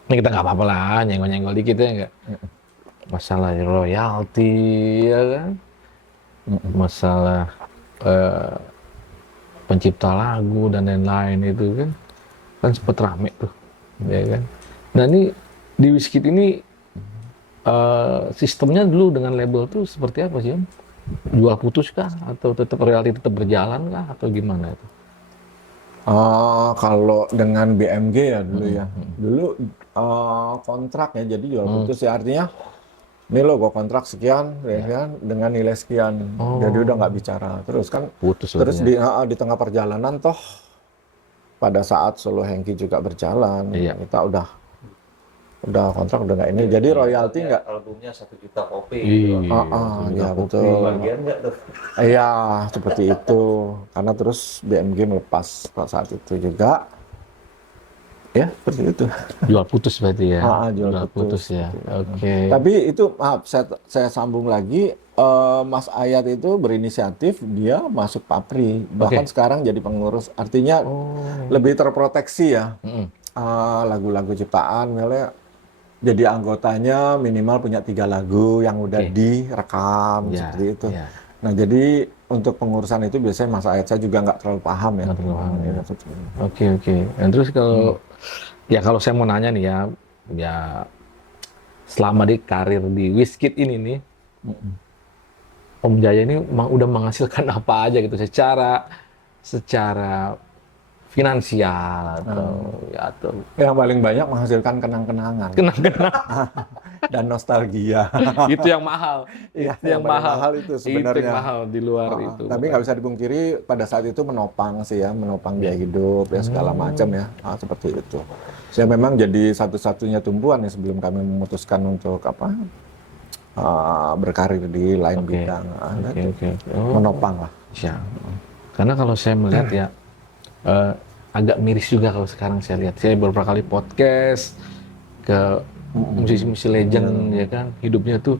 Ini kita nggak apa-apa lah, nyenggol-nyenggol dikit ya nggak. Masalah royalti ya kan, masalah pencipta lagu dan lain-lain itu kan sempet rame tuh, ya kan. Nah ini di Wizkid ini sistemnya dulu dengan label tuh seperti apa sih Om? Jual putus kah atau tetap royalti tetap berjalan kah atau gimana itu? Kalau dengan BMG ya dulu ya, dulu kontrak ya, jadi jual putus ya, artinya ini lo gue kontrak sekian, dengan nilai sekian, jadi udah nggak bicara terus kan. Putus terus di tengah perjalanan toh pada saat Solo Hengki juga berjalan, kita udah kontrak udah nggak ini, jadi royalti nggak. Albumnya 1 juta kopi. Ya betul. Bagian nggak tuh? Iya seperti itu, karena terus BMG melepas pada saat itu juga. Ya, seperti itu. Jual putus berarti ya? Jual putus ya, oke. Tapi itu, maaf, saya sambung lagi, Mas Ayat itu berinisiatif, dia masuk Papri, bahkan sekarang jadi pengurus, artinya lebih terproteksi ya. lagu-lagu ciptaan, misalnya jadi anggotanya minimal punya 3 lagu yang udah direkam seperti itu. Nah, jadi untuk pengurusan itu biasanya Mas Ayat saya juga nggak terlalu paham ya. Oke. Dan terus kalau kalau saya mau nanya nih ya selama di karir di Wizkid ini nih, Om Jaya ini udah menghasilkan apa aja gitu secara finansial atau yang paling banyak menghasilkan kenang-kenangan dan nostalgia. Itu yang mahal. Iya, Itu yang mahal. itu sebenarnya. Itu yang mahal di luar itu. Tapi nggak bisa dipungkiri pada saat itu menopang sih ya, menopang biaya hidup ya segala macam ya, seperti itu. Saya memang jadi satu-satunya tumpuan ya sebelum kami memutuskan untuk berkarir di lain bidang. Menopang lah. Ya. Karena kalau saya melihat ya agak miris juga kalau sekarang saya lihat. Saya beberapa kali podcast ke musisi-musisi legend ya kan, hidupnya tuh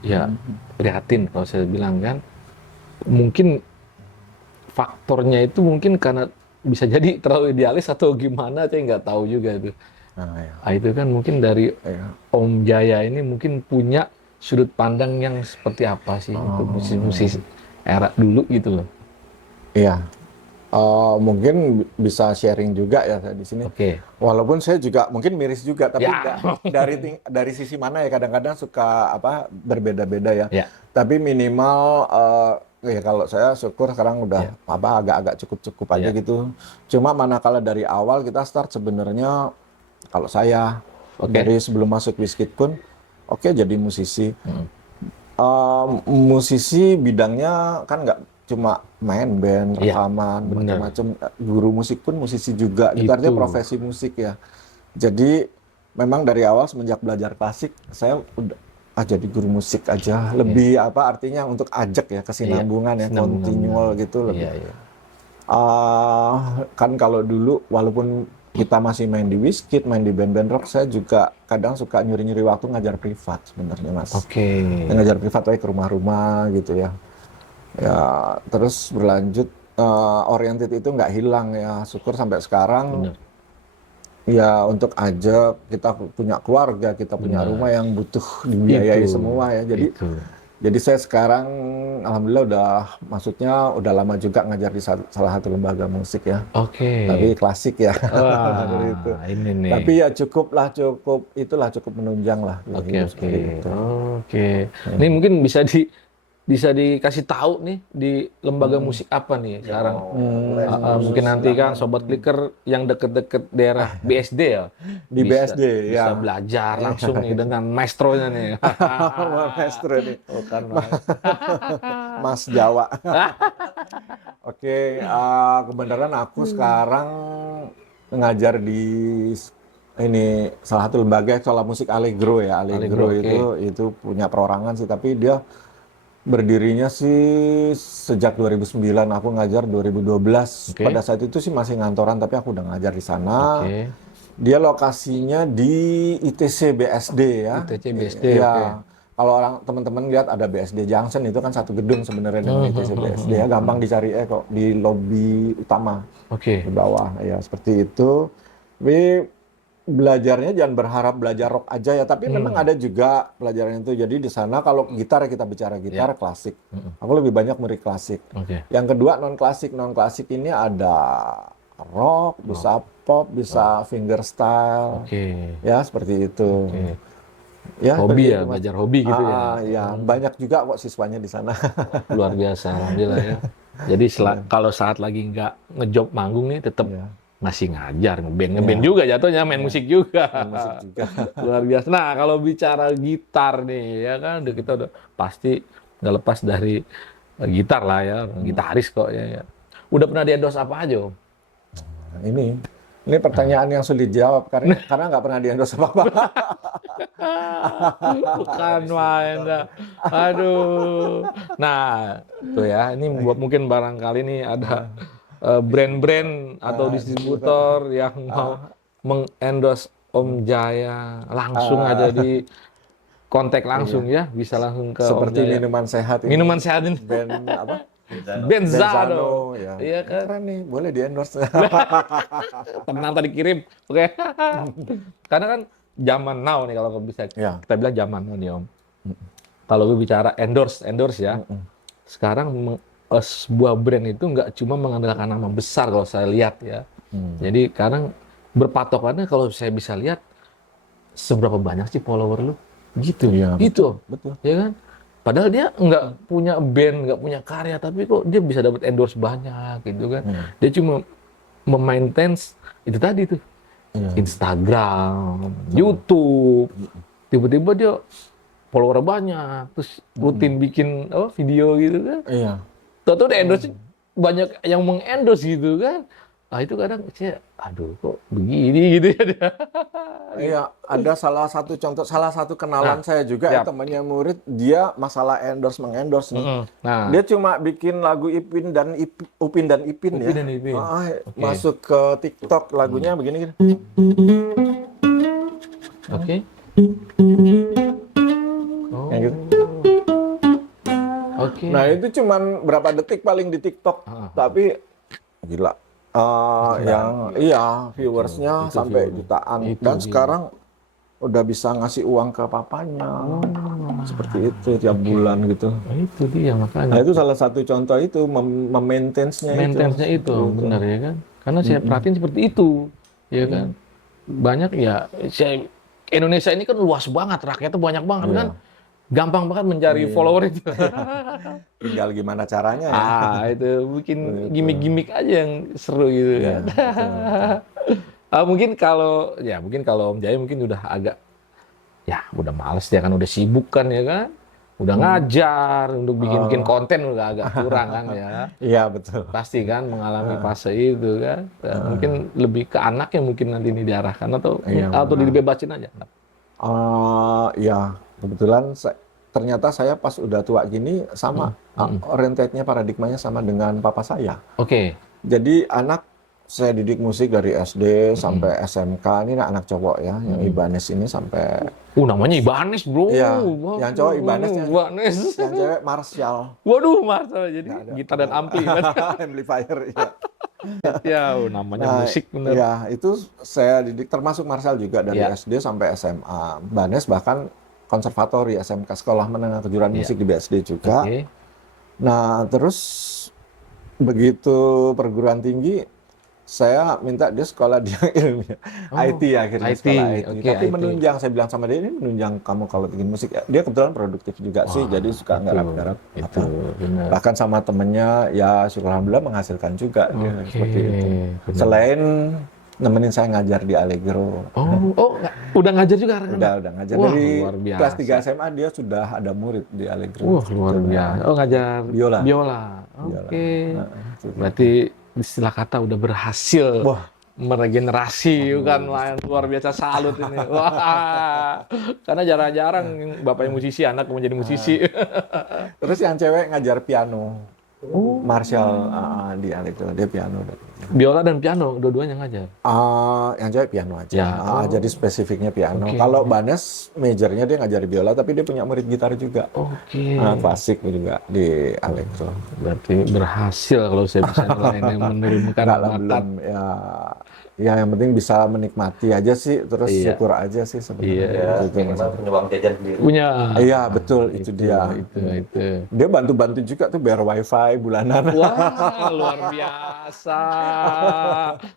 ya prihatin kalau saya bilang kan. Mungkin faktornya itu mungkin karena bisa jadi terlalu idealis atau gimana, saya nggak tahu juga itu. Itu kan mungkin dari Om Jaya ini mungkin punya sudut pandang yang seperti apa sih untuk musisi-musisi era dulu gitu loh. Iya. Mungkin bisa sharing juga ya di sini. Walaupun saya juga mungkin miris juga, tapi dari sisi mana ya kadang-kadang suka berbeda-beda ya. Tapi minimal ya kalau saya syukur sekarang udah agak-agak cukup-cukup aja gitu. Cuma manakala dari awal kita start sebenarnya kalau saya dari sebelum masuk Wizkid pun jadi musisi. Musisi bidangnya kan nggak cuma main band, rekaman, macam-macam. Guru musik pun musisi juga. Itu artinya profesi musik ya. Jadi memang dari awal semenjak belajar klasik, saya udah jadi guru musik aja. Lebih artinya untuk ajak ya, kesinambungan ya, continual gitu lebih. Kan kalau dulu walaupun kita masih main di Wizkid, main di band-band rock, saya juga kadang suka nyuri-nyuri waktu ngajar privat sebenarnya Mas. Ngajar privat ke rumah-rumah gitu ya. Ya terus berlanjut oriented itu nggak hilang ya, syukur sampai sekarang. Ya untuk aja kita punya keluarga, kita punya rumah yang butuh dibiayai semua ya. Jadi saya sekarang alhamdulillah udah lama juga ngajar di salah satu lembaga musik ya. Tapi klasik ya. Ini nih. Tapi ya cukup menunjang lah. Ini mungkin bisa dikasih tahu nih di lembaga musik apa nih sekarang. Mungkin nanti kan Sobat Clicker yang deket-deket daerah BSD ya. Di BSD bisa belajar langsung nih dengan maestronya nih. Maestro nih. Mas Jawa. Kebenaran aku sekarang ngajar di salah satu lembaga sekolah musik Allegro ya. Allegro itu punya perorangan sih, tapi dia berdirinya sih sejak 2009, aku ngajar 2012. Pada saat itu sih masih ngantoran, tapi aku udah ngajar di sana. Dia lokasinya di ITC BSD ya. ITC BSD. Ya. Kalau teman-teman lihat ada BSD Junction, itu kan satu gedung sebenarnya dengan ITC BSD ya, gampang dicari kok di lobi utama. Di bawah ya, seperti itu. Tapi belajarnya jangan berharap belajar rock aja ya, tapi memang ada juga pelajaran itu. Jadi di sana kalau gitar kita bicara gitar klasik. Aku lebih banyak murid klasik. Yang kedua non klasik ini ada rock, bisa pop, bisa fingerstyle. Ya seperti itu. Ya, hobi ya, belajar hobi gitu ya. Ya, banyak juga kok siswanya di sana. Luar biasa, alhamdulillah ya. Jadi kalau saat lagi nggak ngejob manggung nih tetap masih ngajar, ngeband juga jatuhnya, main musik juga. Luar biasa. Nah, kalau bicara gitar nih, ya kan kita udah pasti nggak lepas dari gitar lah ya, gitaris kok ya. Udah pernah di-endorse apa aja, Om? Ini pertanyaan yang sulit dijawab karena nggak pernah di-endorse apa-apa. Bukan main dah. Aduh. Nah, tuh ya, ini mungkin barangkali nih ada brand-brand atau distributor yang mau mengendorse Om Jaya, langsung aja di kontak langsung ya, bisa langsung ke seperti Om Jaya. minuman sehat ini. Minuman sehat ini. Brand apa? Benzano. ya. Iya kan? Keren nih, boleh di endorse. Tenang tadi kirim. Oke. Karena kan zaman now nih kalau bisa Ya. kita bilang zaman now nih Om. Kalau gue bicara endorse ya. Sekarang sebuah brand itu nggak cuma mengandalkan nama besar kalau saya lihat ya. Jadi sekarang berpatokannya kalau saya bisa lihat seberapa banyak sih follower lu? Gitu. Iya, Gitu. betul. Ya kan? Padahal dia nggak punya band, nggak punya karya, tapi kok dia bisa dapat endorse banyak gitu kan. Dia cuma memaintain itu tadi tuh. Instagram, YouTube. Tiba-tiba dia follower banyak, terus rutin bikin video gitu kan. Iya. Tahu-tahu dia endorse banyak yang mengendorse gitu kan. Nah itu kadang saya, aduh kok begini gitu ya. Iya, ada salah satu kenalan saya juga, siap. temannya murid, dia masalah mengendorse nih. Nah, Dia cuma bikin lagu Upin dan Ipin Upin ya. dan Ipin. Masuk ke TikTok lagunya begini. Oke. Yang gitu. Oke. Nah, itu cuman berapa detik paling di TikTok, tapi gila. Viewersnya Itu sampai viewer. jutaan. Itu Dan dia. sekarang udah bisa ngasih uang ke papanya. Seperti itu tiap bulan gitu. Nah, itu dia Nah, makanya. itu salah satu contoh itu memaintainnya itu. Maintenance-nya itu benar ya kan? Karena saya perhatiin seperti itu, ya kan? Banyak ya, Indonesia ini kan luas banget, rakyatnya banyak banget kan? Gampang banget mencari follower itu. Tinggal gimana caranya ya. Itu bikin gimmick-gimmick aja yang seru gitu kan. Mungkin kalau Om Jaya mungkin udah agak udah males dia kan, udah sibuk kan ya kan. Udah ngajar untuk bikin konten udah agak kurang kan ya. Iya, betul. Pasti kan mengalami fase itu kan. Mungkin lebih ke anaknya mungkin nanti ini diarahkan atau dibebasin aja. Ya, kebetulan ternyata saya pas udah tua gini sama orientednya paradigmanya sama dengan papa saya. Oke. Jadi anak saya didik musik dari SD sampai SMK. Ini anak cowok ya, yang Ibanez ini sampai. Namanya Ibanez bro. Iya, yang cowok Ibanez, Ibanez. yang cewek Marshall. Waduh, Marshall jadi gitar dan ampli kan. Amplifier, ya. Ya, namanya musik bener. Ya, itu saya didik termasuk Marshall juga dari SD sampai SMA. Banes bahkan konservatori SMK, Sekolah Menengah Kejuruan Musik di BSD juga. Nah, terus begitu perguruan tinggi, saya minta dia sekolah di ilmiah IT akhirnya sekolah IT. Tapi menunjang, saya bilang sama dia, ini menunjang kamu kalau bikin musik. Dia kebetulan produktif juga sih, jadi suka garap-garap. Itu benar. Bahkan sama temennya, ya syukur alhamdulillah menghasilkan juga dia, seperti itu. Selain nemenin saya ngajar di Allegro. Udah ngajar juga? Udah ngajar. Wah, Dari luar biasa. kelas 3 SMA dia sudah ada murid di Allegro. Wah, luar biasa. Ngajar biola. Oke. Berarti istilah kata udah berhasil meregenerasi, kan luar biasa, salut ini. Wah, karena jarang-jarang bapaknya musisi, anak menjadi musisi. Terus yang cewek ngajar piano. Marshall di Allegro, dia piano. Biola dan piano, dua-duanya ngajar? Yang cewek piano aja, jadi spesifiknya piano. Kalau Banes, majornya dia ngajar biola, tapi dia punya murid gitar juga. Klasik juga di Allegro. Berarti berhasil kalau saya bisa nilai yang menurunkan bakat. Ya yang penting bisa menikmati aja sih, terus syukur aja sih sebenarnya. Punya uang jajan sendiri. Iya, betul, itu dia. Itu. Dia bantu-bantu juga tuh bayar wifi bulanan. Wah, luar biasa.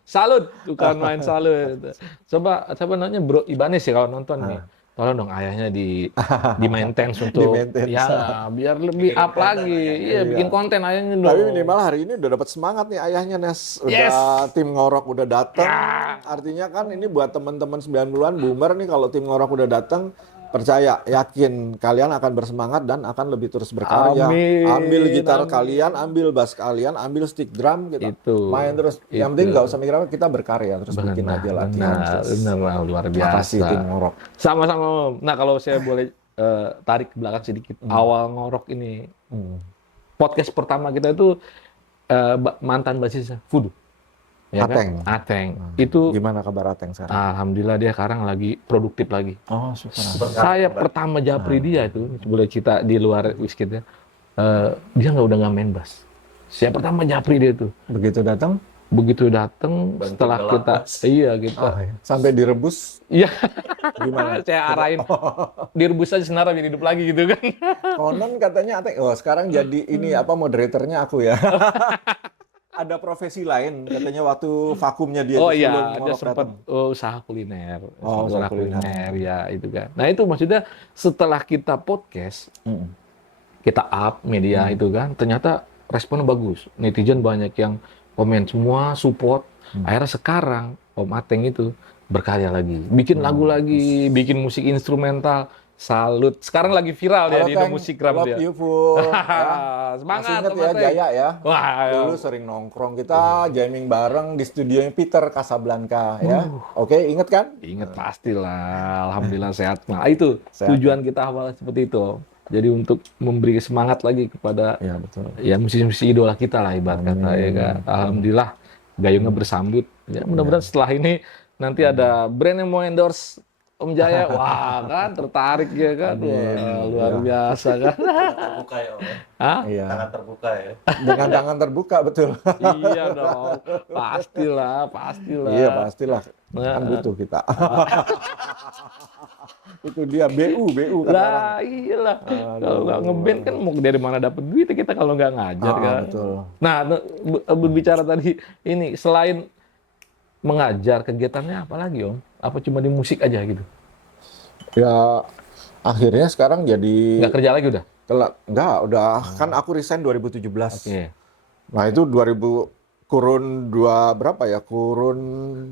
Salut, bukan main salut. Coba nanya Bro Ibanez ya kalau nonton nih. Tolong dong ayahnya di maintenance untuk biar lebih up lagi. Iya, bikin konten ayahnya dong. Tapi minimal hari ini udah dapat semangat nih ayahnya, Nes. Udah tim Ngorok udah datang. Artinya kan ini buat teman-teman 90-an boomer nih, kalau tim Ngorok udah datang, percaya, yakin kalian akan bersemangat dan akan lebih terus berkarya. Ambil gitar kalian, ambil bass kalian, ambil stick drum, gitu. Main terus. Yang penting nggak usah mikir apa, kita berkarya terus bikin aja latihan. Benar, luar biasa. Makasih tim Ngorok. Sama-sama. Nah, kalau saya boleh tarik ke belakang sedikit, awal Ngorok ini, podcast pertama kita itu mantan bassisnya Fudu. Ya Ateng. Kan? Ateng. Itu gimana kabar Ateng sekarang? Alhamdulillah dia sekarang lagi produktif lagi. Oh, syukur. Saya pertama japri dia itu, boleh cerita di luar Wizkidnya, dia udah nggak main bass. Yang pertama Japri dia tuh. Begitu datang Setelah kita, sampai direbus, iya, gimana? saya arahin, direbus aja senar biar hidup lagi gitu kan. Konon katanya, sekarang jadi ini moderatornya aku ya. Ada profesi lain katanya waktu vakumnya dia Oh sebelum iya, dia Ngorok sempat datang. usaha kuliner. Usaha kuliner. Ya itu kan. Nah itu maksudnya setelah kita podcast, kita up media itu kan, ternyata responnya bagus. Netizen banyak yang komen semua, support. Akhirnya sekarang Om Ateng itu berkarya lagi, bikin lagu lagi, bikin musik instrumental. Salut. Sekarang lagi viral dia di Indomusikgram dia. Love you full. Semangat Masih inget ya Om Ateng. Jaya ya. Wah, Dulu sering nongkrong kita jamming bareng di studionya Peter Casablanca ya. Oke, inget kan? Ingat pastilah, alhamdulillah sehat. Nah itu Sehat. tujuan kita awal seperti itu, Om. Jadi untuk memberi semangat lagi kepada Iya betul. ya musisi-musisi idola kita lah ibarat kata ya kan. Alhamdulillah gayungnya bersambut. Ya mudah-mudahan setelah ini nanti ada brand yang mau endorse Om Jaya, wah kan tertarik ya kan. Wah, luar biasa kan. Terbuka ya, Om. Hah? Iya. Tangan terbuka ya. Dengan tangan terbuka betul. Iya dong, pastilah. Iya pastilah. Nah. Kan butuh kita. Itu dia BU kan. Lah iyalah, kalau nggak ngeband kan mau dari mana dapat duit kita kalau nggak ngajar kan. Betul. Nah, berbicara tadi ini selain mengajar kegiatannya apa lagi Om? Apa cuma di musik aja gitu? Ya akhirnya sekarang jadi Nggak kerja lagi udah? Enggak, udah kan aku resign 2017. Oke. Nah, itu 2000 kurun berapa ya? Kurun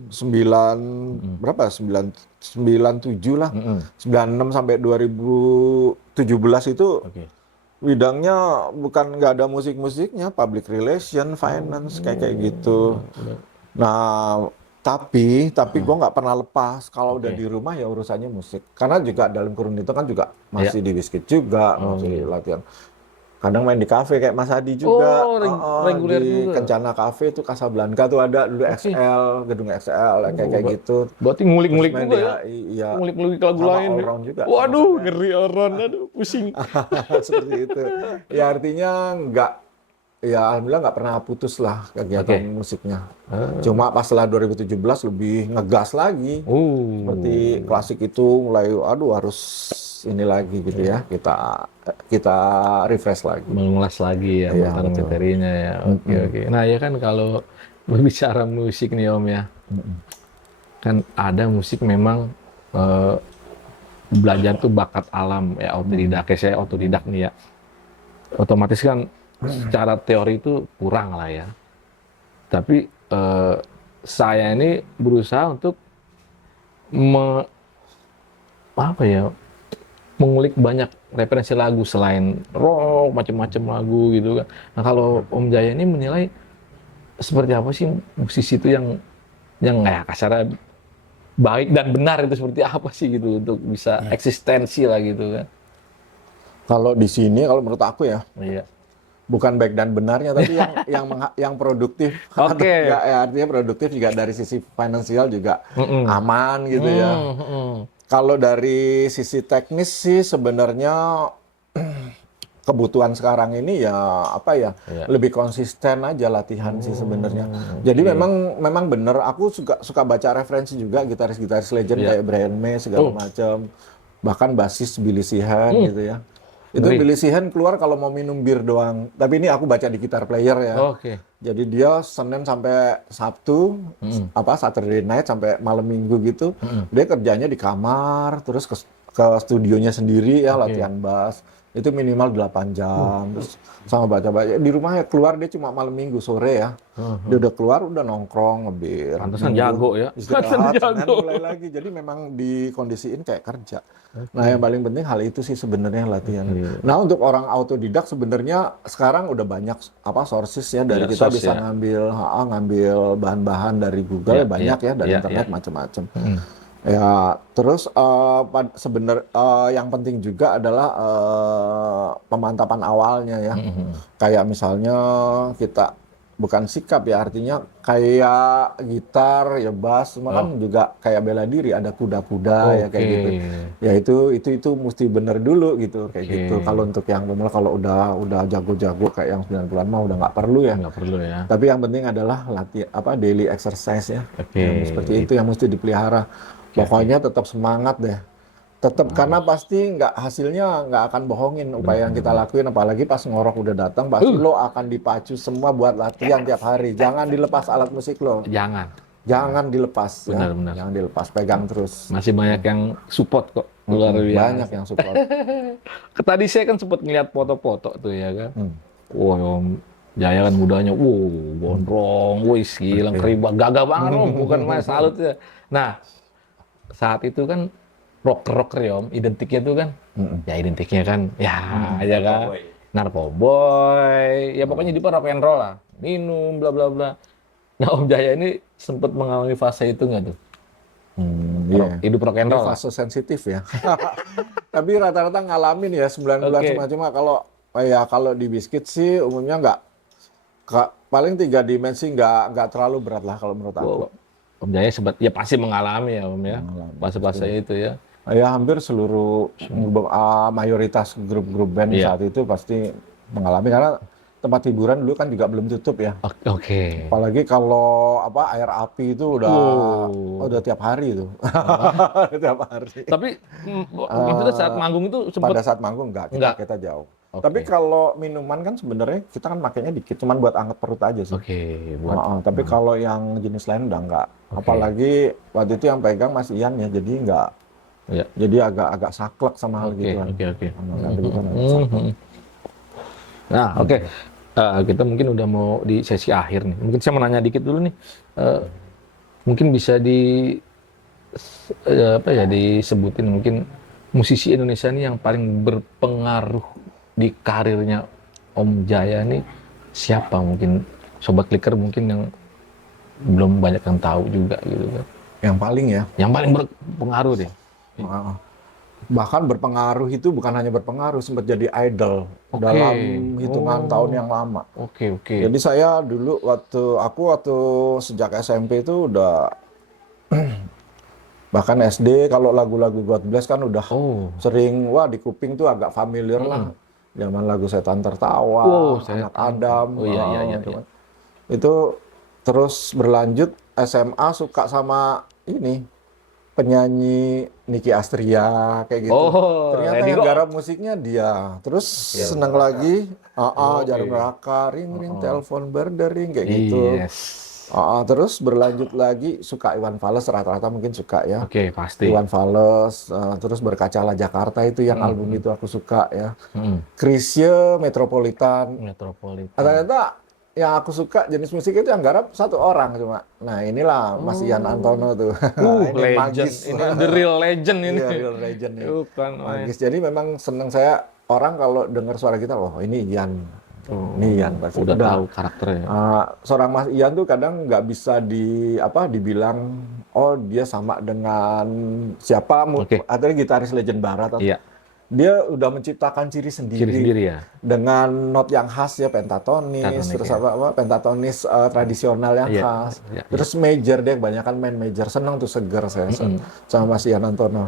9 berapa? 97 lah. 96 sampai 2017 itu Oke. bidangnya bukan nggak ada musik-musiknya, public relation, finance kayak gitu. Nah, tapi gue nggak pernah lepas kalau udah di rumah ya urusannya musik. Karena juga dalam kurun itu kan juga masih di Wizkid juga, masih latihan. Kadang main di kafe kayak Mas Hadi juga. Reguler di juga. Kencana Cafe tuh Casablanca tuh ada dulu XL, gedung XL kayak gitu. Berarti ngulik-ngulik Terus main juga di ya? Iya. Ngulik-ngulik lagu Sama lain. all ya? round juga. Waduh, ngeri orang, aduh pusing. Seperti itu. Ya artinya alhamdulillah nggak pernah putus lah kegiatan musiknya. Cuma pas setelah 2017 lebih ngegas lagi. Seperti klasik itu mulai harus ini lagi gitu ya. Kita refresh lagi. Mengulas lagi ya tentang materinya ya. Oke. Nah, ya kan kalau berbicara musik nih Om ya. Kan ada musik memang belajar tuh bakat alam ya otodidak. Kayak saya otodidak nih ya. Otomatis kan secara teori itu kurang lah ya. Tapi saya ini berusaha untuk mengulik banyak referensi lagu selain rock, macam-macam lagu gitu kan. Nah kalau Om Jaya ini menilai seperti apa sih musisi itu yang kayak kasarnya baik dan benar itu seperti apa sih gitu untuk bisa eksistensi lah gitu kan. Kalau di sini kalau menurut aku ya. Iya. Bukan baik dan benarnya, tapi yang produktif. Oke. Ya, artinya produktif juga dari sisi finansial juga aman gitu ya. Kalau dari sisi teknis sih sebenarnya kebutuhan sekarang ini lebih konsisten aja latihan sih sebenarnya. Jadi memang bener. Aku suka baca referensi juga gitaris-gitaris legend kayak Brian May segala macam. Bahkan basis Billy Sheehan gitu ya. Itu Billy Sheehan keluar kalau mau minum bir doang. Tapi ini aku baca di Guitar Player ya. Oke. Jadi dia Senin sampai Sabtu, Saturday night sampai malam Minggu gitu. Dia kerjanya di kamar, terus ke studionya sendiri ya latihan bass. Itu minimal 8 jam. Terus sama baca-baca. Di rumah keluar dia cuma malam Minggu sore ya. Dia udah keluar udah nongkrong ngebir. Pantesan jago ya. Istirahat, Senin mulai lagi. Jadi memang dikondisiin kayak kerja. Nah yang paling penting hal itu sih sebenarnya latihan. Nah untuk orang autodidak sebenarnya sekarang udah banyak sources ya dari kita bisa ngambil bahan-bahan dari Google banyak ya dari internet macam-macam. Ya terus yang penting juga adalah pemantapan awalnya ya. Kayak misalnya kita bukan sikap ya, artinya kayak gitar ya, bass semua kan juga kayak bela diri, ada kuda-kuda ya kayak gitu. Ya itu mesti bener dulu gitu kayak gitu. Kalau untuk yang pemula, kalau udah jago-jago kayak yang 90-an mah udah nggak perlu ya. Nggak perlu ya. Tapi yang penting adalah latihan daily exercise ya. Yang seperti itu yang mesti dipelihara. Pokoknya tetap semangat deh. Tetap, karena pasti hasilnya nggak akan bohongin upaya yang kita lakuin, apalagi pas ngorok udah datang pasti lo akan dipacu semua buat latihan tiap hari. Jangan dilepas alat musik lo. Jangan dilepas. Benar. Jangan dilepas, pegang terus. Masih banyak yang support kok, luar biasa. Banyak yang support. Tadi saya kan sempat ngeliat foto-foto tuh ya kan. Wah, Om Jaya kan mudanya, gondrong, wis gila, keriba, gagah banget Om, bukan main salut ya. Nah, saat itu kan rocker ya Om, identiknya tuh kan, ya identiknya kan, ya aja kan, narkoboy, ya pokoknya di rock and roll lah, minum, bla bla bla. Nah Om Jaya ini sempat mengalami fase itu nggak tuh? Hidup rock and roll. Fase sensitif ya. Tapi rata-rata ngalamin ya 9 bulan cuma kalau di Biscuit sih umumnya paling 3 dimensi nggak terlalu berat lah kalau menurut aku. Om Jaya sempat ya pasti mengalami ya Om ya, fase-fase itu ya. Ya hampir seluruh mayoritas grup-grup band saat itu pasti mengalami, karena tempat hiburan dulu kan juga belum tutup ya. Apalagi kalau air api itu udah tiap hari itu. Tiap hari. Tapi maksudnya saat manggung itu pada saat manggung enggak. Kita jauh. Tapi kalau minuman kan sebenarnya kita kan makainya dikit, cuman buat anget perut aja sih. Tapi kalau yang jenis lain udah enggak. Apalagi waktu itu yang pegang Mas Ian ya, jadi enggak. Jadi agak saklek sama hal gitu. Nah, kita mungkin udah mau di sesi akhir nih. Mungkin saya mau nanya dikit dulu nih. Mungkin bisa disebutin mungkin musisi Indonesia nih yang paling berpengaruh di karirnya Om Jaya nih siapa? Mungkin Sobat Clicker mungkin yang belum banyak yang tahu juga gitu kan. Yang paling ya? Yang paling berpengaruh deh. Bahkan berpengaruh itu bukan hanya berpengaruh, sempat jadi idol dalam hitungan tahun yang lama. Jadi saya dulu waktu sejak SMP itu udah bahkan SD kalau lagu-lagu God Bless kan udah sering di kuping tuh agak familiar lah. Zaman lagu Setan Tertawa, Anak Adam. Itu terus berlanjut SMA suka sama penyanyi Nicky Astria kayak gitu. Ternyata yang garap musiknya dia. Terus senang lagi, Jarum Neraka, ring telepon berdering kayak gitu. Terus berlanjut lagi suka Iwan Fals, rata-rata mungkin suka ya. Pasti. Iwan Fals, terus Berkacalah Jakarta itu yang album itu aku suka ya. Chrisye, Metropolitan. Ternyata yang aku suka jenis musik itu yang garap satu orang cuma. Nah inilah Mas Ian Antono tuh. Ini magis. Ini the real legend ini. Iya, real legend ya. Magis. Jadi memang seneng saya orang kalau dengar suara kita, ini Ian. Ini Ian pasti. Udah tahu karakternya. Seorang Mas Ian tuh kadang nggak bisa dibilang, dia sama dengan siapa, atau gitaris legend barat. Dia udah menciptakan ciri sendiri ya. Dengan not yang khas ya, pentatonis, terus pentatonis tradisional yang khas. Terus major, dia kebanyakan main major. Senang tuh, seger saya sama Mas Ian Antono.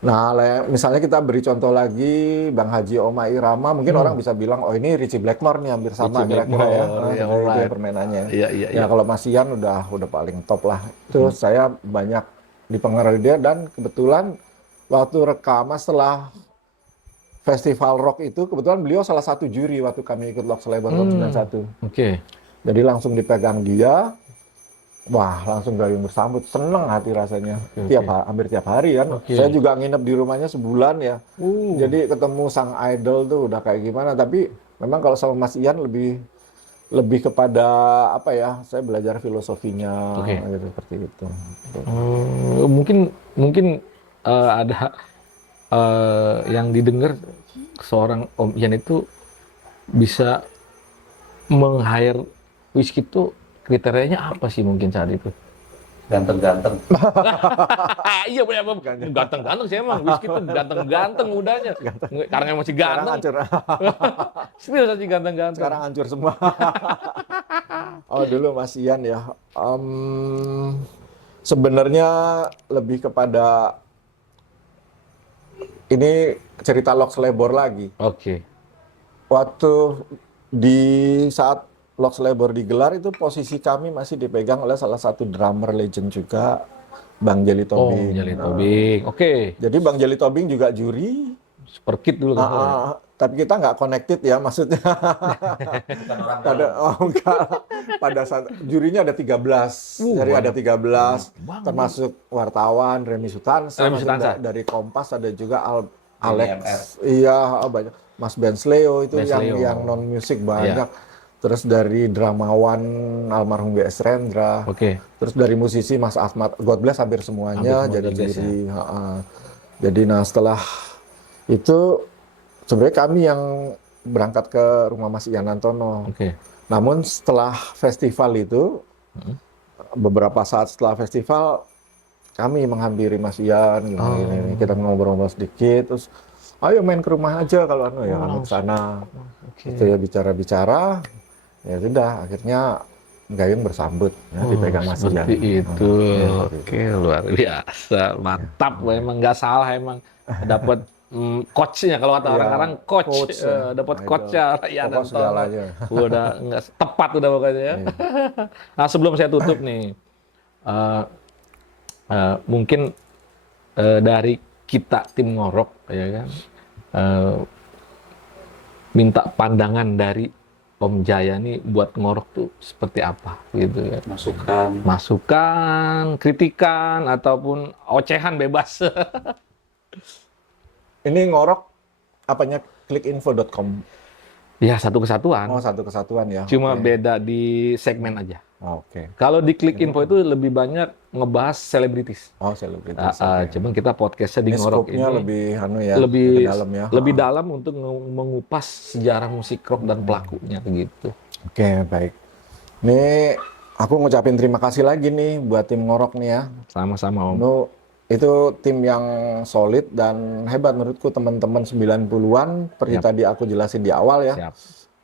Nah, misalnya kita beri contoh lagi Bang Haji Oma Irama, mungkin orang bisa bilang ini Ritchie Blackmore nih, hampir sama kira-kira ya. Itu permainannya. Ya kalau Mas Ian udah paling top lah. Terus saya banyak dipengaruhi dia, dan kebetulan waktu rekaman setelah Festival Rock itu, kebetulan beliau salah satu juri waktu kami ikut Lock Selebor tahun 91. Jadi langsung dipegang dia, langsung gayung bersambut, seneng hati rasanya. Hampir tiap hari kan. Saya juga nginep di rumahnya sebulan ya. Jadi ketemu sang idol tuh udah kayak gimana. Tapi memang kalau sama Mas Ian lebih kepada saya belajar filosofinya gitu, seperti itu. Mungkin ada yang didengar seorang Om Ian itu bisa meng-hire Wizkid itu kriterianya apa sih mungkin saat itu? Ganteng-ganteng. Iya bener apa? Ganteng-ganteng sih emang. Whisky tuh ganteng-ganteng mudanya. Karena masih Sekarang ganteng. hancur. Serius sih ganteng-ganteng. Sekarang hancur semua. Oh dulu Mas Ian ya. Sebenarnya lebih kepada ini cerita Lox Labor lagi. Oke. Waktu di saat Lox Labor digelar itu posisi kami masih dipegang oleh salah satu drummer legend juga, Bang Jelly Oh, Tobing. Jelly Tobing. Oke. Jadi Bang Jelly Tobing juga juri. Super Kid dulu kan. Tapi kita nggak connected ya, maksudnya. Bukan orang dalam. Enggak. Pada saat jurinya ada 13. Jadi ada 13 termasuk wartawan Remy Sutansa, Remy Sutansa. dari Kompas, ada juga MR. Alex. Iya, banyak. Mas Bensleo itu Bensleo. yang non musik banyak. Terus dari dramawan almarhum B.S. Rendra. Oke. Terus dari musisi Mas Ahmad, God Bless hampir semuanya Hampir semua jadi God Bless, juri. Jadi nah setelah itu sebenarnya kami yang berangkat ke rumah Mas Ian Antono. Oke. Namun setelah festival itu, beberapa saat setelah festival, kami menghampiri Mas Ian, gini. Kita ngobrol-ngobrol sedikit, terus ayo main ke rumah aja kalau ya kami ke sana. Itu ya bicara-bicara, ya sudah akhirnya Gayung bersambut, ya, dipegang Mas Ian. Seperti itu. Oke, luar biasa. Mantap, emang nggak salah emang dapat coachnya kalau kata orang-orang coach, dapat coachnya ya dan segalanya. udah nggak tepat udah pokoknya ya. Nah sebelum saya tutup nih, mungkin dari kita tim Ngorok ya kan, minta pandangan dari Om Jaya nih buat Ngorok tuh seperti apa gitu ya. Masukan, kritikan ataupun ocehan bebas. Ini Ngorok apanya klikinfo.com. Ya satu kesatuan. Oh, satu kesatuan ya. Cuma Oke. beda di segmen aja. Oke. Kalau di Klik Info itu lebih banyak ngebahas selebritis. Oh, selebritis. Cuman kita podcastnya di Ini Ngorok scope-nya ini lebih ya, lebih dalam ya. lebih dalam untuk mengupas sejarah musik rock dan pelakunya gitu. Oke, baik. Nih aku ngucapin terima kasih lagi nih buat tim Ngorok nih ya. Sama-sama Om. Itu tim yang solid dan hebat menurutku, teman-teman 90-an seperti tadi aku jelasin di awal ya. Siap.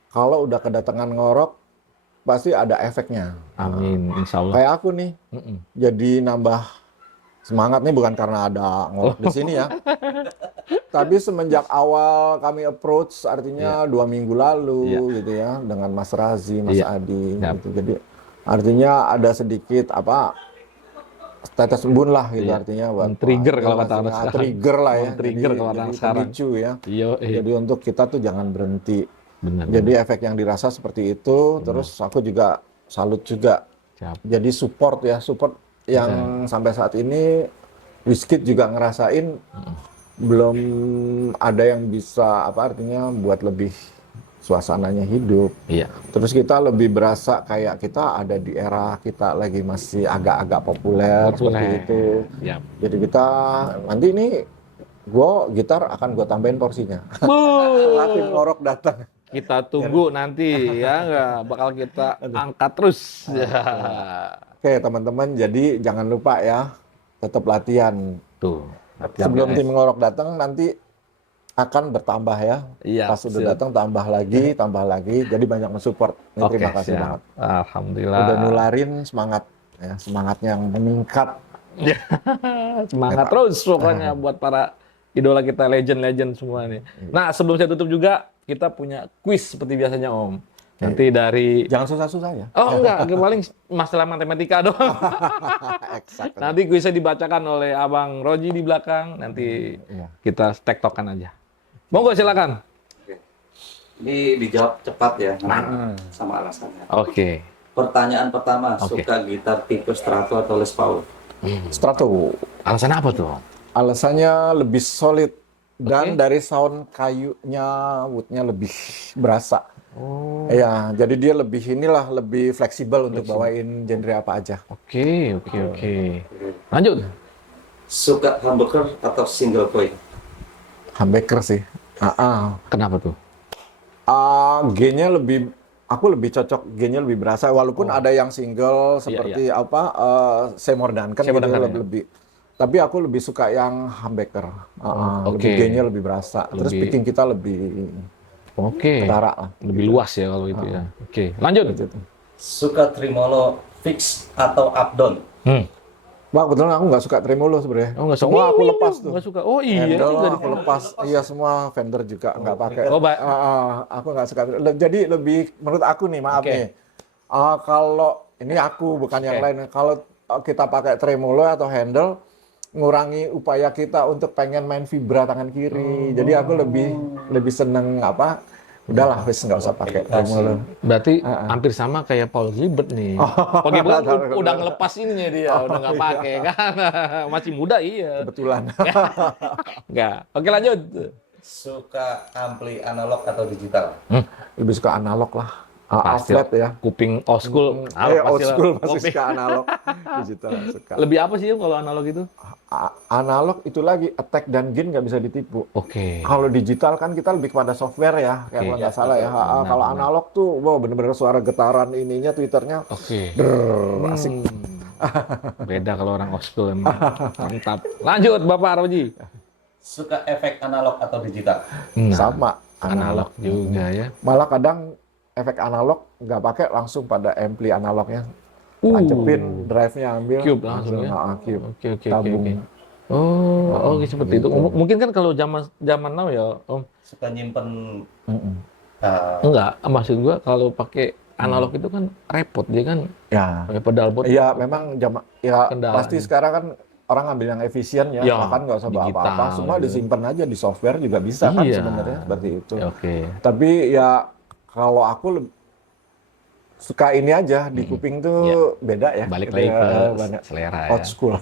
Kalau udah kedatangan Ngorok pasti ada efeknya. Amin, insya Allah. Kayak aku nih, jadi nambah semangat nih bukan karena ada Ngorok di sini ya. Tapi semenjak awal kami approach, artinya 2 minggu lalu gitu ya, dengan Mas Razi, Mas Adi, gitu. Jadi artinya ada sedikit tetes embun lah gitu artinya buat trigger kalau kata anak sekarang. Trigger lah ya. Trigger kalau anak sekarang. Pemicu ya. Iya. Jadi untuk kita tuh jangan berhenti. Benar. Jadi efek yang dirasa seperti itu, terus aku juga salut juga. Siap. Jadi support yang sampai saat ini Wizkid juga ngerasain belum ada yang bisa artinya buat lebih suasananya hidup. Iya. Terus kita lebih berasa kayak kita ada di era kita lagi masih agak-agak populer seperti itu. Siap. Jadi kita nanti ini gitar akan gue tambahin porsinya. Setelah tim Ngorok datang. Kita tunggu nanti ya, nggak bakal kita angkat terus. Oke teman-teman, jadi jangan lupa ya tetap latihan. Tuh. Sebelum tim Ngorok datang nanti akan bertambah ya. Iya, Pas udah datang tambah lagi. Jadi banyak mensupport. Terima kasih banget. Alhamdulillah. Udah nularin semangatnya yang meningkat. Semangat terus pokoknya buat para idola kita, legend semua nih. Nah sebelum saya tutup juga kita punya quiz seperti biasanya Om. Nanti dari Jangan susah-susah ya. Oh enggak, paling masalah matematika doang. Exact. Nanti kuisnya dibacakan oleh Abang Roji di belakang. Nanti kita tektokan aja. Monggo silakan. Oke. Ini dijawab cepat ya, sama alasannya. Oke. Pertanyaan pertama, suka gitar tipe Strato atau Les Paul? Strato. Alasan apa tuh? Alasannya lebih solid dan dari sound kayunya, woodnya lebih berasa. Oh. Ya, jadi dia lebih fleksibel untuk bawain genre apa aja. Oke. Lanjut. Suka humbucker atau single coil? Humbucker sih. Kenapa tuh? G-nya lebih aku lebih cocok G-nya lebih berasa, walaupun ada yang single seperti Seymour Duncan gitu lebih. Tapi aku lebih suka yang humbucker, lebih G-nya lebih berasa, terus picking kita lebih ketara lah. Lebih luas ya kalau itu ya. Oke, lanjut. Suka tremolo fix atau up down? Wah, kebetulan aku nggak suka tremolo sebenarnya. Oh, nggak suka. Semua aku lepas tuh. Nggak suka. Oh iya, Handle juga aku lepas. Iya, semua Fender juga nggak pakai. Oh, baik. Aku nggak suka. Jadi lebih menurut aku nih, maaf nih. Kalau ini aku bukan yang lain. Kalau kita pakai tremolo atau handle, ngurangi upaya kita untuk pengen main vibra tangan kiri. Jadi aku lebih seneng udahlah, wis nggak usah pakai tremolo. Berarti hampir sama kayak Paul Gilbert nih. Paul Gilbert udah ngelepas ininya dia, udah nggak pakai kan. Masih muda Kebetulan. Nggak. Oke, lanjut. Suka ampli analog atau digital? Lebih suka analog lah. Pasti Outlet ya. kuping old school. Old school masih suka analog. Digital suka. Lebih apa sih kalau analog itu? Analog itu lagi attack dan gain nggak bisa ditipu. Oke. Kalau digital kan kita lebih kepada software ya, kalau nggak salah ya. Kalau analog tuh, wow bener-bener suara getaran ininya, twitternya, asik. Beda kalau orang old school emang. Mantap. Lanjut, Bapak Arwaji. Suka efek analog atau digital? Sama. Analog juga ya. Malah kadang efek analog nggak pakai, langsung pada ampli analognya. Lancepin, drive-nya ambil. Cube langsung ya? Cube. Oke. Tabung. Oh, seperti itu. Mungkin kan kalau zaman now ya, Om. Suka nyimpen Enggak, maksud gua kalau pakai analog itu kan repot, dia kan pakai pedal board. Iya, memang pasti sekarang kan orang ngambil yang efisien ya, bahkan nggak usah bawa apa-apa, semua disimpan aja di software juga bisa kan sebenarnya seperti itu. Tapi ya kalau aku suka ini aja di kuping tuh beda ya. Balik lagi ke selera ya. Old school.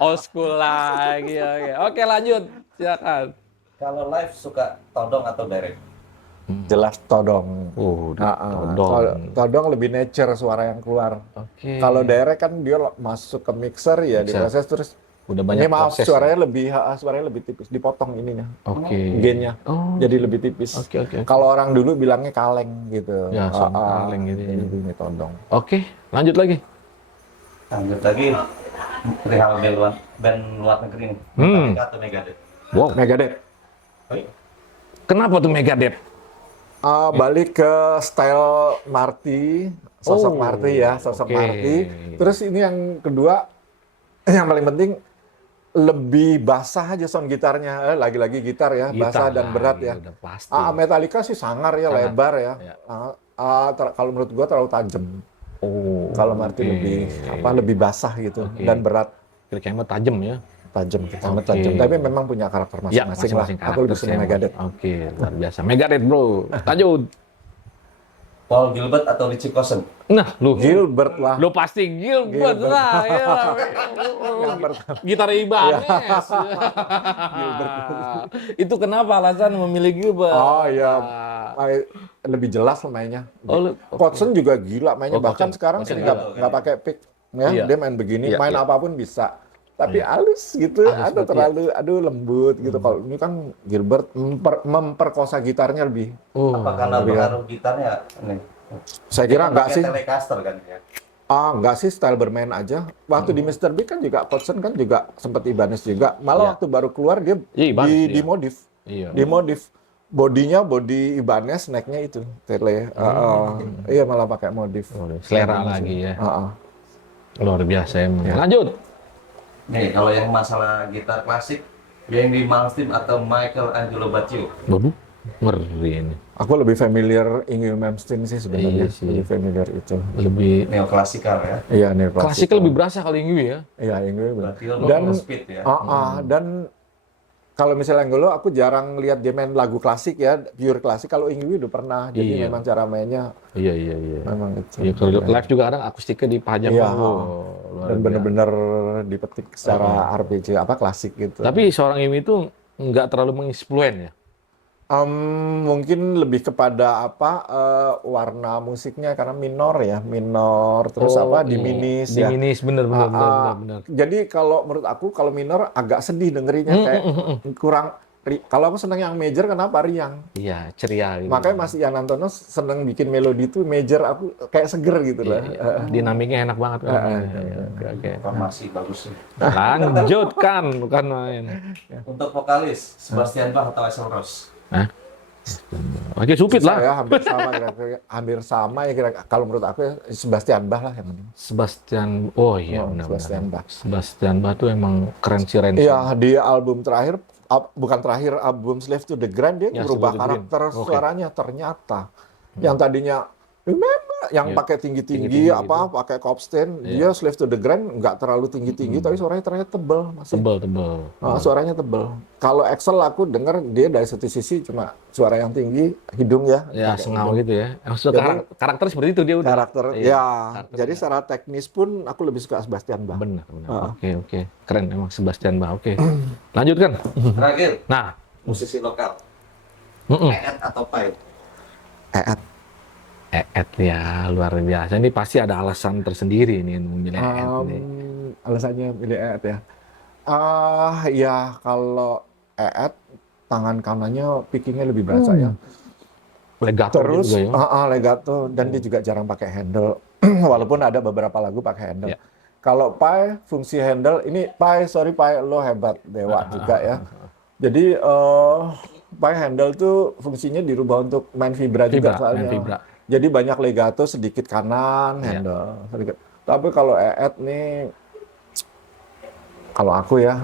Old school lagi. Oke, lanjut. Silakan. Kalau live suka todong atau direct? Jelas todong. Todong. Todong lebih nature suara yang keluar. Kalau direct kan dia masuk ke mixer ya, diproses terus. Udah banyak proses. Suaranya lebih tipis, dipotong ininya. Gainnya. Jadi lebih tipis. Kalau orang dulu bilangnya kaleng gitu. Ya, kaleng gitu. Ini todong. Oke, lanjut lagi. Perihal band luar negeri nih. Metallica atau Megadeth? Wow, Megadeth. Kenapa tuh Megadeth? Balik ke style Marty, sosok Marty ya, Marty. Terus ini yang kedua, yang paling penting, lebih basah aja sound gitarnya, lagi-lagi gitar ya, basah dan berat ya. Metallica sih sangar ya, lebar ya. Kalau menurut gua terlalu tajam. Kalau Marty lebih basah gitu dan berat. Kira-kira tajam ya. Tajam. Tapi memang punya karakter masing-masing lah. Aku lebih suka Megadeth. Oke, luar biasa. Megadeth bro. Lanjut. Paul Gilbert atau Richie Kotzen? Nah, Gilbert lah. Lu pasti Gilbert lah. Ya. Gitar Ibanez. Itu kenapa alasan memilih Gilbert? Oh iya, lebih jelas mainnya. Kotzen juga gila mainnya. Bahkan sekarang sih nggak pakai pick. Ya, dia main begini, main apapun bisa. Tapi halus gitu, terlalu lembut gitu. Kalau ini kan Gilbert memperkosa gitarnya lebih. Apa karena pengaruh gitarnya? Saya kira enggak sih. Telecaster kan ya? Enggak sih, style bermain aja. Waktu di Mr. Big kan juga Kotzen kan juga sempat Ibanez juga. Malah waktu baru keluar dia dimodif. Dimodif. Bodinya body Ibanez, necknya itu tele. Iya, malah pakai modif. Selera lagi ya. Luar biasa emang. Lanjut. Nih, kalau yang masalah gitar klasik, yang di Malmsteen atau Michelangelo Baccio? Waduh, ngeri ini. Aku lebih familiar Yngwie Malmsteen sih sebenarnya. Lebih familiar itu. Lebih neoklasikal ya? Iya, neoklasikal. Klasikal lebih berasa kalau Yngwie ya? Iya, Yngwie. Dan speed ya? Dan kalau misalnya Angelo, aku jarang lihat dia main lagu klasik ya, pure klasik. Kalau Yngwie udah pernah, jadi memang cara mainnya. Iya. Memang itu. Iya, kalau live juga kadang akustiknya dipajang. Dan benar-benar dipetik secara RPG klasik gitu. Tapi seorang Yngwie itu nggak terlalu menginfluen ya? Mungkin lebih kepada warna musiknya karena minor, terus diminis ya. Diminis bener. Jadi kalau menurut aku kalau minor agak sedih dengerinnya, kayak kalau aku seneng yang major, kenapa riang? Iya, ceria gitu. Makanya Mas Ian Antono seneng bikin melodi itu major, aku kayak seger gitu lah. Dinamiknya enak banget kan. Oke. Informasi bagus nih. Lanjutkan, bukan main. Untuk vokalis Sebastian Bach atau Axl Rose? Hah? Oke, supit lah. Saya hampir sama ya kira-kira. Kalau menurut aku ya, Sebastian Bach lah yang penting. Sebastian, oh iya benar. Sebastian Bach. Sebastian Bach tuh emang keren sih Ransom. Iya, di album terakhir, bukan terakhir, album Slave to the Grind, dia Ya, merubah Slave to the karakter Grind. suaranya ternyata. Yang tadinya, remember, yang Iya. pakai tinggi-tinggi, Tinggi-tinggi apa, pakai Copstein, dia Slave to the Grind nggak terlalu tinggi-tinggi, tapi suaranya ternyata tebel. Masih. Tebel. Suaranya tebel. Kalau Axl aku denger dia dari satu sisi cuma suara yang tinggi, hidung ya. Ya, pakai sengau hidung. gitu ya. Karakter seperti itu dia udah. Karakter, Iya, ya. karakter Jadi ya. secara teknis pun aku lebih suka Sebastian Bach. Benar. Oke. Keren emang Sebastian Bach. Oke. Lanjutkan. Terakhir, Nah, musisi lokal. mm-mm. Eet atau Pai? Eet. Eet ya, luar biasa. Ini pasti ada alasan tersendiri nih memilih Eet nih. Alasannya pilih Eet ya. Ya kalau Eet tangan kanannya pickingnya lebih berasa ya. Legato Terus juga ya. legato dan dia juga jarang pakai handle. Walaupun ada beberapa lagu pakai handle. Ya. Kalau Pai fungsi handle ini Pai lo hebat dewa juga ya. Jadi Pai handle tuh fungsinya dirubah untuk main vibra juga soalnya. main vibra. Jadi banyak legato sedikit kanan handle. Sedikit. Tapi kalau Eet nih kalau aku ya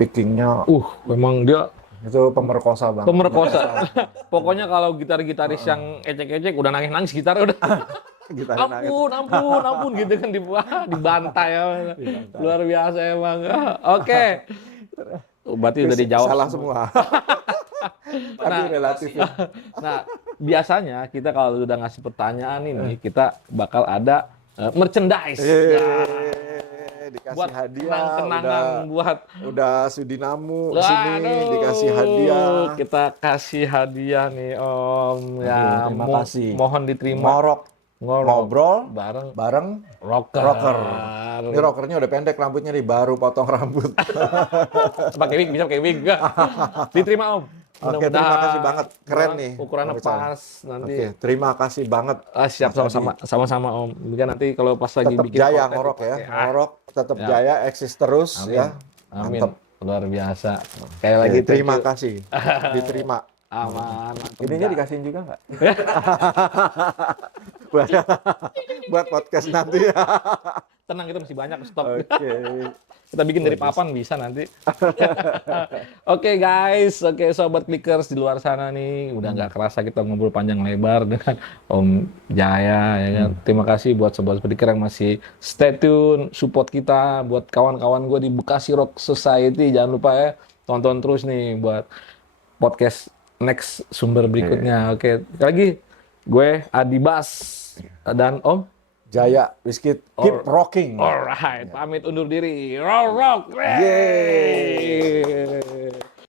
pickingnya Memang dia itu pemerkosa banget. pemerkosa. Pokoknya kalau gitaris yang ecek-ecek udah nangis-nangis gitar udah. Gitar nangis. ampun gitu kan dibantai ya. Luar biasa emang. Oke. Berarti udah dijawab. Salah semua. Tapi relatif ya. Nah, biasanya kita kalau udah ngasih pertanyaan ini, kita bakal ada merchandise. Dikasih Buat hadiah, kenangan buat udah Sudinamu sini dikasih hadiah. Kita kasih hadiah nih Om. Ya, terima kasih. Mohon diterima. Ngobrol bareng rocker. Ini rockernya udah pendek rambutnya nih, baru potong rambut. Pakai wig, bisa pakai wig. Diterima Om. Oke, terima kasih banget. Keren nih. Ukurannya pas nanti. Oke, terima kasih banget. Siap, sama-sama Om. Mungkin nanti kalau pas lagi Tetap bikin jaya konten ngorok ya. dipakai. Ngorok tetap jaya, eksis terus ya. Amin. Mantap. Luar biasa. Kayak Oke, lagi terima kasih. Diterima. Aman. Ininya dikasihin juga nggak? buat podcast nanti ya. Tenang, itu masih banyak stok. Oke. Kita bikin dari papan bisa nanti. Oke guys, sobat clickers di luar sana nih, udah nggak kerasa kita ngobrol panjang lebar dengan Om Jaya ya kan. Terima kasih buat sobat clicker yang masih stay tune, support kita, buat kawan-kawan gue di Bekasi Rock Society, jangan lupa ya tonton terus nih buat podcast next sumber berikutnya. Oke, lagi gue Adi Bas dan Om Jaya Biscuit, keep rocking. Alright, pamit undur diri. Rock. Yeay.